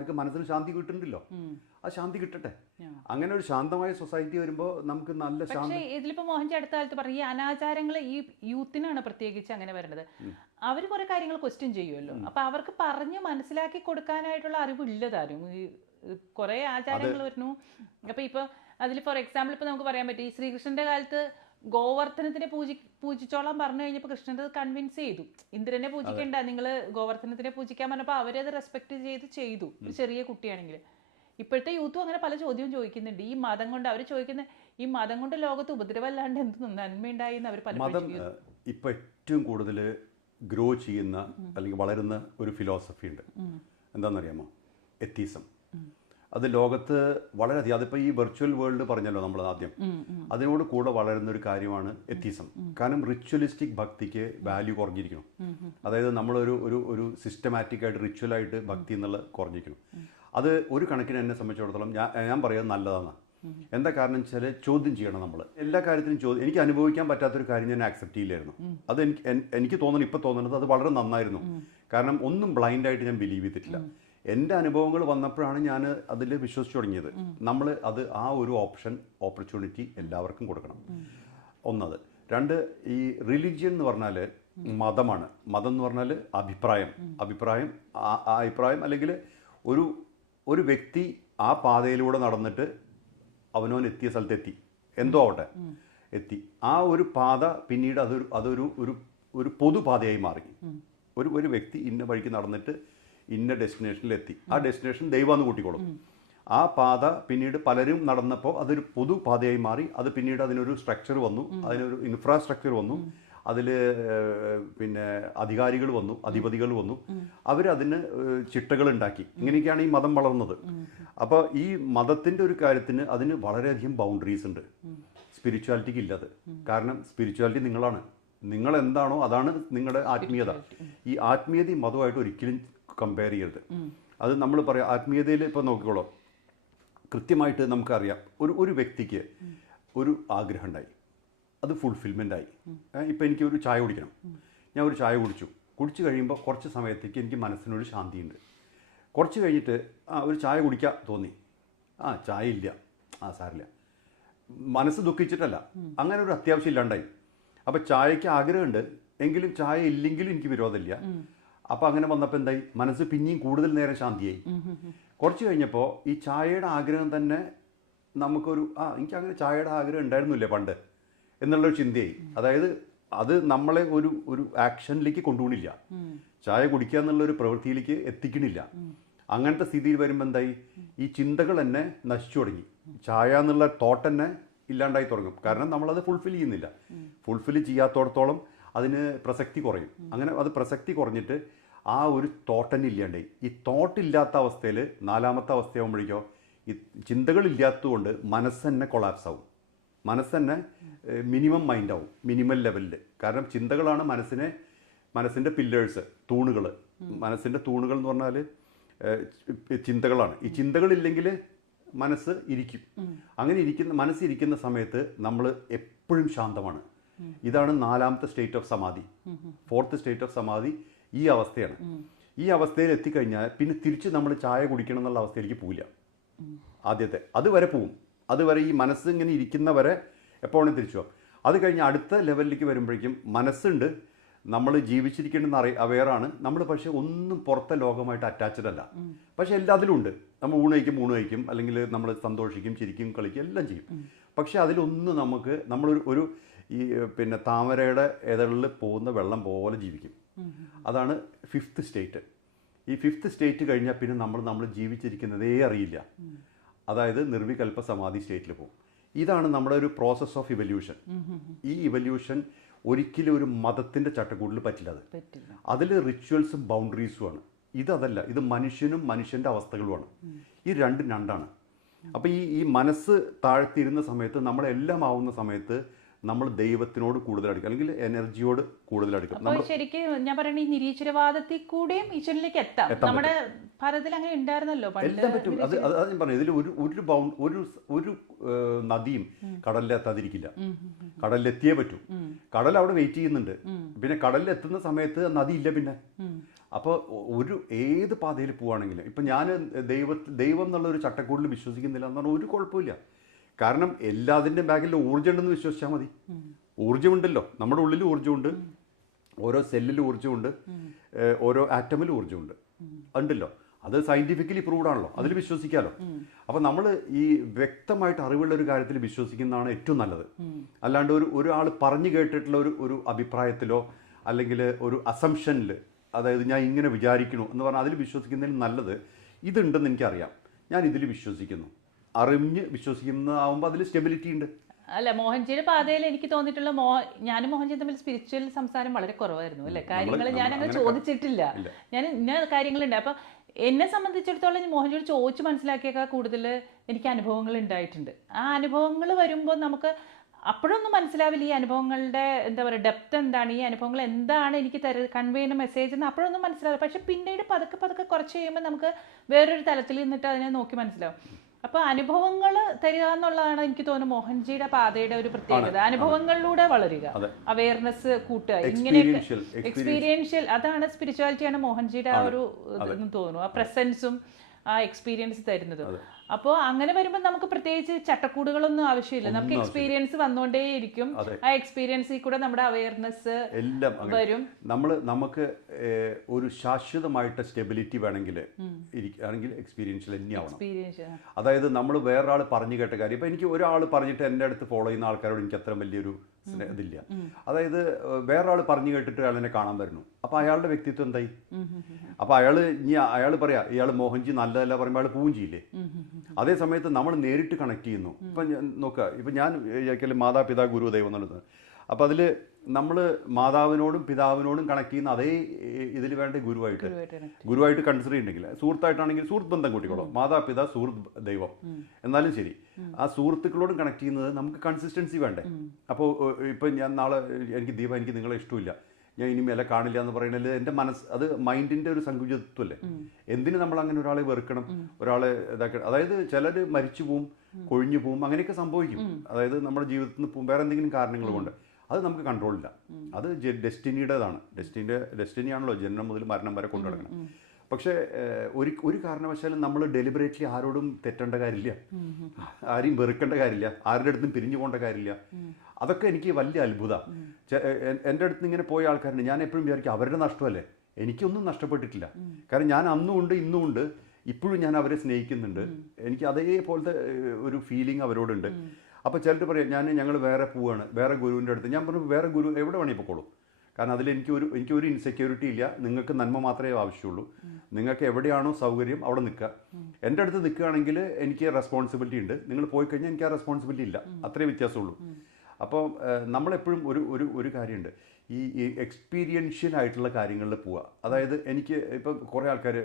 ആൾക്കാർക്ക് മനസ്സിന് ശാന്തി കിട്ടുന്നുണ്ടല്ലോ, ആ ശാന്തി കിട്ടട്ടെ. അങ്ങനെ ഒരു ശാന്തമായ സൊസൈറ്റി വരുമ്പോൾ നമുക്ക് നല്ല പക്ഷേ ഇതിലിപ്പോ മോഹൻജി അടുത്ത കാലത്ത് പറയും ഈ അനാചാരങ്ങൾ ഈ യൂത്തിനാണ് പ്രത്യേകിച്ച് അങ്ങനെ വരുന്നത്. അവർ കുറെ കാര്യങ്ങൾ ക്വസ്റ്റ്യൻ ചെയ്യുമല്ലോ, അപ്പൊ അവർക്ക് പറഞ്ഞ് മനസ്സിലാക്കി കൊടുക്കാനായിട്ടുള്ള അറിവില്ലതാരും. ഈ കുറെ ആചാരങ്ങൾ വരുന്നു. അപ്പൊ ഇപ്പൊ അതിൽ ഫോർ എക്സാമ്പിൾ ഇപ്പൊ നമുക്ക് പറയാൻ പറ്റും, ഈ ശ്രീകൃഷ്ണന്റെ കാലത്ത് ഗോവർദ്ധനത്തിനെ പൂജിച്ചോളാൻ പറഞ്ഞു കഴിഞ്ഞപ്പോൾ കൃഷ്ണൻ അത് കൺവിൻസ് ചെയ്തു, ഇന്ദ്രനെ പൂജിക്കണ്ട, നിങ്ങൾ ഗോവർദ്ധനത്തിനെ പൂജിക്കാൻ പറഞ്ഞപ്പോൾ അവരത് റെസ്പെക്ട് ചെയ്തു, ഒരു ചെറിയ കുട്ടിയാണെങ്കിൽ. ഇപ്പോഴത്തെ യൂത്തും അങ്ങനെ പല ചോദ്യവും ചോദിക്കുന്നുണ്ട്. ഈ മതം കൊണ്ട് അവർ ചോദിക്കുന്നത്, ഈ മതം കൊണ്ട് ലോകത്ത് ഉപദ്രവമല്ലാണ്ട് എന്ത് നന്മയുണ്ടായി എന്ന് അവർ മതം ഇപ്പൊ ഏറ്റവും കൂടുതൽ ഗ്രോ ചെയ്യുന്ന അല്ലെങ്കിൽ വളരുന്ന ഒരു ഫിലോസഫി ഉണ്ട്. എന്താണെന്നറിയാമോ? എത്തീസം. അത് ലോകത്ത് വളരെയധികം, അതിപ്പോൾ ഈ വെർച്വൽ വേൾഡ് പറഞ്ഞല്ലോ നമ്മൾ ആദ്യം, അതിനോട് കൂടെ വളരുന്ന ഒരു കാര്യമാണ് എത്തീസം. കാരണം റിച്വലിസ്റ്റിക് ഭക്തിക്ക് വാല്യൂ കുറഞ്ഞിരിക്കണം. അതായത് നമ്മളൊരു ഒരു ഒരു സിസ്റ്റമാറ്റിക് ആയിട്ട് റിച്വലായിട്ട് ഭക്തി എന്നുള്ള കുറഞ്ഞിരിക്കണം. അത് ഒരു കണക്കിന് എന്നെ സംബന്ധിച്ചിടത്തോളം ഞാൻ പറയുന്നത് നല്ലതാണ്. എന്താ കാരണം വെച്ചാൽ ചോദ്യം ചെയ്യണം നമ്മൾ എല്ലാ കാര്യത്തിനും. എനിക്ക് അനുഭവിക്കാൻ പറ്റാത്തൊരു കാര്യം ഞാൻ ആക്സെപ്റ്റ് ചെയ്യില്ലായിരുന്നു. അത് എനിക്ക് തോന്നുന്നു, ഇപ്പോൾ തോന്നുന്നത് അത് വളരെ നന്നായിരുന്നു. കാരണം ഒന്നും ബ്ലൈൻഡായിട്ട് ഞാൻ ബിലീവ് ചെയ്തിട്ടില്ല. എൻ്റെ അനുഭവങ്ങൾ വന്നപ്പോഴാണ് ഞാൻ അതിൽ വിശ്വസിച്ചു തുടങ്ങിയത്. നമ്മൾ അത് ആ ഒരു ഓപ്പർച്യൂണിറ്റി എല്ലാവർക്കും കൊടുക്കണം. ഒന്നത്. രണ്ട്, ഈ റിലിജിയൻ എന്ന് പറഞ്ഞാൽ മതമാണ്. മതം എന്ന് പറഞ്ഞാൽ അഭിപ്രായം അല്ലെങ്കിൽ ഒരു വ്യക്തി ആ പാതയിലൂടെ നടന്നിട്ട് അവനവൻ എത്തിയ സ്ഥലത്തെത്തി, എന്തോ ആവട്ടെ എത്തി. ആ ഒരു പാത പിന്നീട് അതൊരു പൊതുപാതയായി മാറി. ഒരു വ്യക്തി ഇന്ന വഴിക്ക് നടന്നിട്ട് ഇന്ന ഡെസ്റ്റിനേഷനിലെത്തി. ആ ഡെസ്റ്റിനേഷൻ ദൈവമെന്ന് കൂട്ടിക്കോളും. ആ പാത പിന്നീട് പലരും നടന്നപ്പോൾ അതൊരു പൊതുപാതയായി മാറി. അത് പിന്നീട് അതിനൊരു സ്ട്രക്ചർ വന്നു, അതിനൊരു ഇൻഫ്രാസ്ട്രക്ചർ വന്നു, അതിൽ പിന്നെ അധികാരികൾ വന്നു, അധിപതികൾ വന്നു, അവരതിന് ചിട്ടകൾ ഉണ്ടാക്കി. ഇങ്ങനെയൊക്കെയാണ് ഈ മതം വളർന്നത്. അപ്പോൾ ഈ മതത്തിൻ്റെ ഒരു കാര്യത്തിന് അതിന് വളരെയധികം ബൗണ്ടറീസ് ഉണ്ട്. സ്പിരിച്വാലിറ്റിക്ക് ഇല്ലത്. കാരണം സ്പിരിച്വാലിറ്റി നിങ്ങൾ എന്താണോ അതാണ് നിങ്ങളുടെ ആത്മീയത. ഈ ആത്മീയതയും മതമായിട്ട് ഒരിക്കലും കമ്പയർ ചെയ്യരുത്. അത് നമ്മൾ പറയാം, ആത്മീയതയിൽ ഇപ്പോൾ നോക്കിക്കോളൂ, കൃത്യമായിട്ട് നമുക്കറിയാം ഒരു വ്യക്തിക്ക് ഒരു ആഗ്രഹം ഉണ്ടായി, അത് ഫുൾഫിൽമെൻ്റ് ആയി. ഇപ്പം എനിക്ക് ഒരു ചായ കുടിക്കണം, ഞാൻ ഒരു ചായ കുടിച്ചു കഴിയുമ്പോൾ കുറച്ച് സമയത്തേക്ക് എനിക്ക് മനസ്സിനൊരു ശാന്തിയുണ്ട്. കുറച്ച് കഴിഞ്ഞിട്ട് ഒരു ചായ കുടിക്കാൻ തോന്നി, ചായ ഇല്ല, സാരില്ല, മനസ്സ് ദുഃഖിച്ചിട്ടല്ല, അങ്ങനെ ഒരു അത്യാവശ്യം ഇല്ലാണ്ടായി. അപ്പോൾ ചായക്ക് ആഗ്രഹമുണ്ട് എങ്കിലും ചായ ഇല്ലെങ്കിലും എനിക്ക് വിരോധമില്ല. അപ്പോൾ അങ്ങനെ വന്നപ്പോൾ എന്തായി, മനസ്സ് പിന്നെയും കൂടുതൽ നേരം ശാന്തിയായി. കുറച്ച് കഴിഞ്ഞപ്പോൾ ഈ ചായയുടെ ആഗ്രഹം തന്നെ നമുക്കൊരു എനിക്ക് ചായയുടെ ആഗ്രഹം ഉണ്ടായിരുന്നില്ലേ പണ്ട് എന്നുള്ളൊരു ചിന്തയായി. അതായത് അത് നമ്മളെ ഒരു ആക്ഷനിലേക്ക് കൊണ്ടുപോകണില്ല, ചായ കുടിക്കുക എന്നുള്ളൊരു പ്രവൃത്തിയിലേക്ക് എത്തിക്കണില്ല. അങ്ങനത്തെ സ്ഥിതിയിൽ വരുമ്പോൾ എന്തായി, ഈ ചിന്തകൾ തന്നെ നശിച്ചു തുടങ്ങി. ചായ എന്നുള്ള തോട്ട് തന്നെ ഇല്ലാണ്ടായി തുടങ്ങും. കാരണം നമ്മളത് ഫുൾഫിൽ ചെയ്യുന്നില്ല. ഫുൾഫിൽ ചെയ്യാത്തോടത്തോളം അതിന് പ്രസക്തി കുറയും. അങ്ങനെ അത് പ്രസക്തി കുറഞ്ഞിട്ട് ആ ഒരു തോട്ട് തന്നെ ഇല്ലാണ്ടായി. ഈ തോട്ടില്ലാത്ത അവസ്ഥയിൽ നാലാമത്തെ അവസ്ഥയാകുമ്പോഴേക്കോ ഈ ചിന്തകളില്ലാത്തതുകൊണ്ട് മനസ്സ് തന്നെ കൊളാപ്സ് ആവും. മനസ്സ് തന്നെ മിനിമം മൈൻഡാവും, മിനിമൽ ലെവലിൽ. കാരണം ചിന്തകളാണ് മനസ്സിൻ്റെ പില്ലേഴ്സ്, തൂണുകൾ. മനസ്സിൻ്റെ തൂണുകൾ എന്ന് പറഞ്ഞാൽ ചിന്തകളാണ്. ഈ ചിന്തകളില്ലെങ്കിൽ മനസ്സ് ഇരിക്കും. അങ്ങനെ മനസ്സിരിക്കുന്ന സമയത്ത് നമ്മൾ എപ്പോഴും ശാന്തമാണ്. ഇതാണ് നാലാമത്തെ സ്റ്റേറ്റ് ഓഫ് സമാധി. ഫോർത്ത് സ്റ്റേറ്റ് ഓഫ് സമാധി ഈ അവസ്ഥയാണ്. ഈ അവസ്ഥയിൽ എത്തിക്കഴിഞ്ഞാൽ പിന്നെ തിരിച്ച് നമ്മൾ ചായ കുടിക്കണം എന്നുള്ള അവസ്ഥയിലേക്ക് പോവില്ല. ആദ്യത്തെ അതുവരെ പോവും. അതുവരെ ഈ മനസ്സ് ഇങ്ങനെ ഇരിക്കുന്നവരെ എപ്പോഴും തിരിച്ചു പോകും. അത് കഴിഞ്ഞ് അടുത്ത ലെവലിലേക്ക് വരുമ്പോഴേക്കും മനസ്സുണ്ട്, നമ്മൾ ജീവിച്ചിരിക്കേണ്ടെന്ന് അവെയറാണ് നമ്മൾ. പക്ഷേ ഒന്നും പുറത്തെ ലോകമായിട്ട് അറ്റാച്ച്ഡ് അല്ല. പക്ഷെ എല്ലാത്തിലും ഉണ്ട്. നമ്മൾ ഊണ് കഴിക്കും, അല്ലെങ്കിൽ നമ്മൾ സന്തോഷിക്കും, ചിരിക്കും, കളിക്കും, എല്ലാം ചെയ്യും. പക്ഷെ അതിലൊന്നും നമ്മളൊരു ഈ പിന്നെ താമരയുടെ ഇതളിൽ പോകുന്ന വെള്ളം പോലെ ജീവിക്കും. അതാണ് ഫിഫ്ത്ത് സ്റ്റേറ്റ്. ഈ ഫിഫ്ത്ത് സ്റ്റേറ്റ് കഴിഞ്ഞാൽ പിന്നെ നമ്മൾ ജീവിച്ചിരിക്കുന്നതേ അറിയില്ല. അതായത് നിർവികൽപ്പ സമാധി സ്റ്റേറ്റിൽ പോകും. ഇതാണ് നമ്മുടെ ഒരു പ്രോസസ് ഓഫ് ഇവല്യൂഷൻ. ഈ ഇവല്യൂഷൻ ഒരിക്കലും ഒരു മതത്തിൻ്റെ ചട്ടക്കൂടിൽ പറ്റില്ല. അതിൽ റിച്വൽസും ബൗണ്ടറീസുമാണ്. ഇതല്ല, ഇത് മനുഷ്യനും മനുഷ്യൻ്റെ അവസ്ഥകളുമാണ്. ഈ രണ്ടാണ്. അപ്പോൾ ഈ മനസ്സ് താഴ്ത്തിയിരുന്ന സമയത്ത്, നമ്മളെല്ലാം ആവുന്ന സമയത്ത് നമ്മൾ ദൈവത്തിനോട് കൂടുതൽ അടുക്കും, അല്ലെങ്കിൽ എനർജിയോട് കൂടുതൽ അടുക്കും. ശരിക്കും ഞാൻ പറയുന്നത് ഈ നിരീശ്വരവാദത്തിൽ കൂടെയും ഈശ്വരനിലേക്ക് എത്താം. നമ്മുടെ ഭാരതത്തിൽ അങ്ങനെ ഉണ്ടായിരുന്നല്ലോ, എല്ലാം പറ്റും. അത് ഞാൻ പറഞ്ഞു, ഇതിൽ ഒരു നദിയും കടലിലെത്താതിരിക്കില്ല. കടലിലെത്തിയേ പറ്റൂ. കടൽ അവിടെ വെയിറ്റ് ചെയ്യുന്നുണ്ട്. പിന്നെ കടലിലെത്തുന്ന സമയത്ത് നദി ഇല്ല. പിന്നെ അപ്പോൾ ഒരു ഏത് പാതയിൽ പോവുകയാണെങ്കിലും ഇപ്പം ഞാൻ ദൈവം എന്നുള്ളൊരു ചട്ടക്കൂടിൽ വിശ്വസിക്കുന്നില്ല എന്ന് പറഞ്ഞാൽ ഒരു കുഴപ്പമില്ല. കാരണം എല്ലാതിൻ്റെയും ബാക്കിൽ ഊർജ്ജം ഉണ്ടെന്ന് വിശ്വസിച്ചാൽ മതി. ഊർജ്ജമുണ്ടല്ലോ, നമ്മുടെ ഉള്ളിൽ ഊർജ്ജമുണ്ട്, ഓരോ സെല്ലിൽ ഊർജ്ജമുണ്ട്, ഓരോ ആറ്റമിൽ ഊർജ്ജമുണ്ട് ഉണ്ടല്ലോ. അത് സയൻറ്റിഫിക്കലി പ്രൂവ്ഡ് ആണല്ലോ, അതിൽ വിശ്വസിക്കാമല്ലോ. അപ്പോൾ നമ്മൾ ഈ വ്യക്തമായിട്ട് അറിവുള്ള ഒരു കാര്യത്തിൽ വിശ്വസിക്കുന്നതാണ് ഏറ്റവും നല്ലത്. അല്ലാണ്ട് ഒരാൾ പറഞ്ഞു കേട്ടിട്ടുള്ള ഒരു അഭിപ്രായത്തിലോ അല്ലെങ്കിൽ ഒരു അസംഷനിൽ, അതായത് ഞാൻ ഇങ്ങനെ വിചാരിക്കണു എന്ന് പറഞ്ഞാൽ അതിൽ വിശ്വസിക്കുന്നതിൽ നല്ലത് ഇതുണ്ടെന്ന് എനിക്കറിയാം, ഞാൻ ഇതിൽ വിശ്വസിക്കുന്നു, അറിഞ്ഞ് വിശ്വസിക്കുന്നതാവുമ്പോൾ അതിൽ സ്റ്റെബിലിറ്റി ഉണ്ട്. അല്ല, മോഹൻജിയുടെ പാതയിൽ എനിക്ക് തോന്നിയിട്ടുള്ള ഞാനും മോഹൻജിയും തമ്മിൽ സ്പിരിച്വൽ സംസാരം വളരെ കുറവായിരുന്നു അല്ലേ. കാര്യങ്ങൾ ഞാൻ അങ്ങനെ ചോദിച്ചിട്ടില്ല. ഞാൻ ഇന്ന കാര്യങ്ങളുണ്ട്. അപ്പം എന്നെ സംബന്ധിച്ചിടത്തോളം മോഹൻജിയോട് ചോദിച്ച് മനസ്സിലാക്കിയേക്കാൾ കൂടുതൽ എനിക്ക് അനുഭവങ്ങൾ ഉണ്ടായിട്ടുണ്ട്. ആ അനുഭവങ്ങൾ വരുമ്പോൾ നമുക്ക് അപ്പോഴൊന്നും മനസ്സിലാവില്ല ഈ അനുഭവങ്ങളുടെ എന്താ പറയുക ഡെപ്ത് എന്താണ്, ഈ അനുഭവങ്ങൾ എന്താണ് എനിക്ക് കൺവേ ചെയ്യുന്ന മെസ്സേജ് എന്ന് അപ്പോഴൊന്നും മനസ്സിലാവില്ല. പക്ഷെ പിന്നീട് പതുക്കെ പതുക്കെ കുറച്ച് കഴിയുമ്പോൾ നമുക്ക് വേറൊരു തലത്തിൽ നിന്നിട്ട് അതിനെ നോക്കി മനസ്സിലാവും. അപ്പോൾ അനുഭവങ്ങൾ തരിക എന്നുള്ളതാണ് എനിക്ക് തോന്നുന്നു മോഹൻജിയുടെ പാതയുടെ ഒരു പ്രത്യേകത. അനുഭവങ്ങളിലൂടെ വളരുക, അവയർനെസ് കൂട്ടുക, ഇങ്ങനെയൊക്കെ എക്സ്പീരിയൻഷ്യൽ, അതാണ് സ്പിരിച്വാലിറ്റിയാണ് മോഹൻജിയുടെ ആ ഒരു ഇതെന്ന് തോന്നുന്നു. ആ പ്രസൻസും ആ എക്സ്പീരിയൻസ് തരുന്നത്. അപ്പോൾ അങ്ങനെ വരുമ്പോൾ നമുക്ക് പ്രത്യേകിച്ച് ചട്ടക്കൂടുകളൊന്നും ആവശ്യമില്ല. നമുക്ക് എക്സ്പീരിയൻസ് വന്നുകൊണ്ടേയിരിക്കും. ആ എക്സ്പീരിയൻസിൽ കൂടെ നമ്മുടെ അവയർനെസ് എല്ലാം വരും. നമുക്ക് ഒരു ശാശ്വതമായിട്ട് സ്റ്റെബിലിറ്റി വേണമെങ്കിൽ എക്സ്പീരിയൻഷ്യൽ തന്നെയാവണം. അതായത് നമ്മൾ വേറൊരാൾ പറഞ്ഞു കേട്ട കാര്യം, ഇപ്പം എനിക്ക് ഒരാൾ പറഞ്ഞിട്ട് എൻ്റെ അടുത്ത് ഫോളോ ചെയ്യുന്ന ആൾക്കാരോട് എനിക്ക് അത്ര വലിയൊരു ഇതില്ല. അതായത് വേറൊരാൾ പറഞ്ഞു കേട്ടിട്ട് അയാൾ എന്നെ കാണാൻ വരുന്നു, അപ്പോൾ അയാളുടെ വ്യക്തിത്വം എന്തായി? അപ്പോൾ അയാൾ പറയാ ഇയാൾ മോഹൻജി നല്ലതല്ല പറയുമ്പോൾ അയാൾ പോവും ചെയ്യില്ലേ? അതേ സമയത്ത് നമ്മൾ നേരിട്ട് കണക്ട് ചെയ്യുന്നു. ഇപ്പം നോക്കുക, ഇപ്പം ഞാൻ വിചാരിക്കല് മാതാപിതാ ഗുരു ദൈവം എന്നുള്ളത്. അപ്പോൾ അതിൽ നമ്മൾ മാതാവിനോടും പിതാവിനോടും കണക്ട് ചെയ്യുന്ന അതേ ഇതിൽ വേണ്ട ഗുരുവായിട്ട് കൺസിഡർ ചെയ്യുന്നുണ്ടെങ്കിൽ, സുഹൃത്തായിട്ടാണെങ്കിൽ സുഹൃത്ത് ബന്ധം കൂട്ടിക്കോളൂ, മാതാപിതാ സുഹൃത്ത് ദൈവം എന്നാലും ശരി, ആ സുഹൃത്തുക്കളോടും കണക്ട് ചെയ്യുന്നത് നമുക്ക് കൺസിസ്റ്റൻസി വേണ്ടേ? അപ്പോൾ ഇപ്പം ഞാൻ നാളെ എനിക്ക് ദീപ എനിക്ക് നിങ്ങളെ ഇഷ്ടമില്ല, ഞാൻ ഇനി മേലെ കാണില്ല എന്ന് പറയുന്നത് എൻ്റെ മനസ്സ്, അത് മൈൻഡിൻ്റെ ഒരു സങ്കുചിതത്വമല്ലേ? എന്തിന് നമ്മൾ അങ്ങനെ ഒരാളെ വെറുക്കണം, ഒരാളെ ഇതാക്കണം? അതായത് ചിലർ മരിച്ചു പോവും, കൊഴിഞ്ഞു പോവും, അങ്ങനെയൊക്കെ സംഭവിക്കും. അതായത് നമ്മുടെ ജീവിതത്തിൽ നിന്ന് വേറെ എന്തെങ്കിലും കാരണങ്ങൾ കൊണ്ട് അത് നമുക്ക് കൺട്രോളില്ല. അത് ഡെസ്റ്റിനിയുടേതാണ്. ഡെസ്റ്റിനിയാണല്ലോ ജനനം മുതൽ മരണം വരെ കൊണ്ടു നടക്കണം. പക്ഷേ ഒരു കാരണവശാലും നമ്മൾ ഡെലിബറേറ്റ്ലി ആരോടും തെറ്റേണ്ട കാര്യമില്ല, ആരെയും വെറുക്കേണ്ട കാര്യമില്ല, ആരുടെ അടുത്തും പിരിഞ്ഞു പോകേണ്ട കാര്യമില്ല. അതൊക്കെ എനിക്ക് വലിയ അത്ഭുതമാണ്. എൻ്റെ അടുത്ത് ഇങ്ങനെ പോയ ആൾക്കാരുണ്ട്, ഞാൻ എപ്പോഴും വിചാരിക്കും അവരുടെ നഷ്ടമല്ലേ, എനിക്കൊന്നും നഷ്ടപ്പെട്ടിട്ടില്ല. കാരണം ഞാൻ അന്നും ഉണ്ട് ഇന്നും ഉണ്ട്, ഇപ്പോഴും ഞാൻ അവരെ സ്നേഹിക്കുന്നുണ്ട്. എനിക്ക് അതേപോലത്തെ ഒരു ഫീലിംഗ് അവരോടുണ്ട്. അപ്പോൾ ചിലർ പറയാം ഞങ്ങൾ വേറെ പോവാണ്, വേറെ ഗുരുവിൻ്റെ അടുത്ത്. ഞാൻ പറഞ്ഞു വേറെ ഗുരു എവിടെ വേണേ പൊക്കോളൂ, കാരണം അതിൽ എനിക്കൊരു ഇൻസെക്യൂരിറ്റി ഇല്ല. നിങ്ങൾക്ക് നന്മ മാത്രമേ ആവശ്യമുള്ളൂ. നിങ്ങൾക്ക് എവിടെയാണോ സൗകര്യം അവിടെ നിൽക്കുക. എൻ്റെ അടുത്ത് നിൽക്കുകയാണെങ്കിൽ എനിക്ക് റെസ്പോൺസിബിലിറ്റി ഉണ്ട്, നിങ്ങൾ പോയി കഴിഞ്ഞാൽ എനിക്ക് ആ റെസ്പോൺസിബിലിറ്റി ഇല്ല. അത്രേ വ്യത്യാസമുള്ളൂ. അപ്പോൾ നമ്മളെപ്പോഴും ഒരു കാര്യമുണ്ട്, ഈ എക്സ്പീരിയൻഷ്യൽ ആയിട്ടുള്ള കാര്യങ്ങളിൽ പോവുക. അതായത് എനിക്ക് ഇപ്പം കുറേ ആൾക്കാർ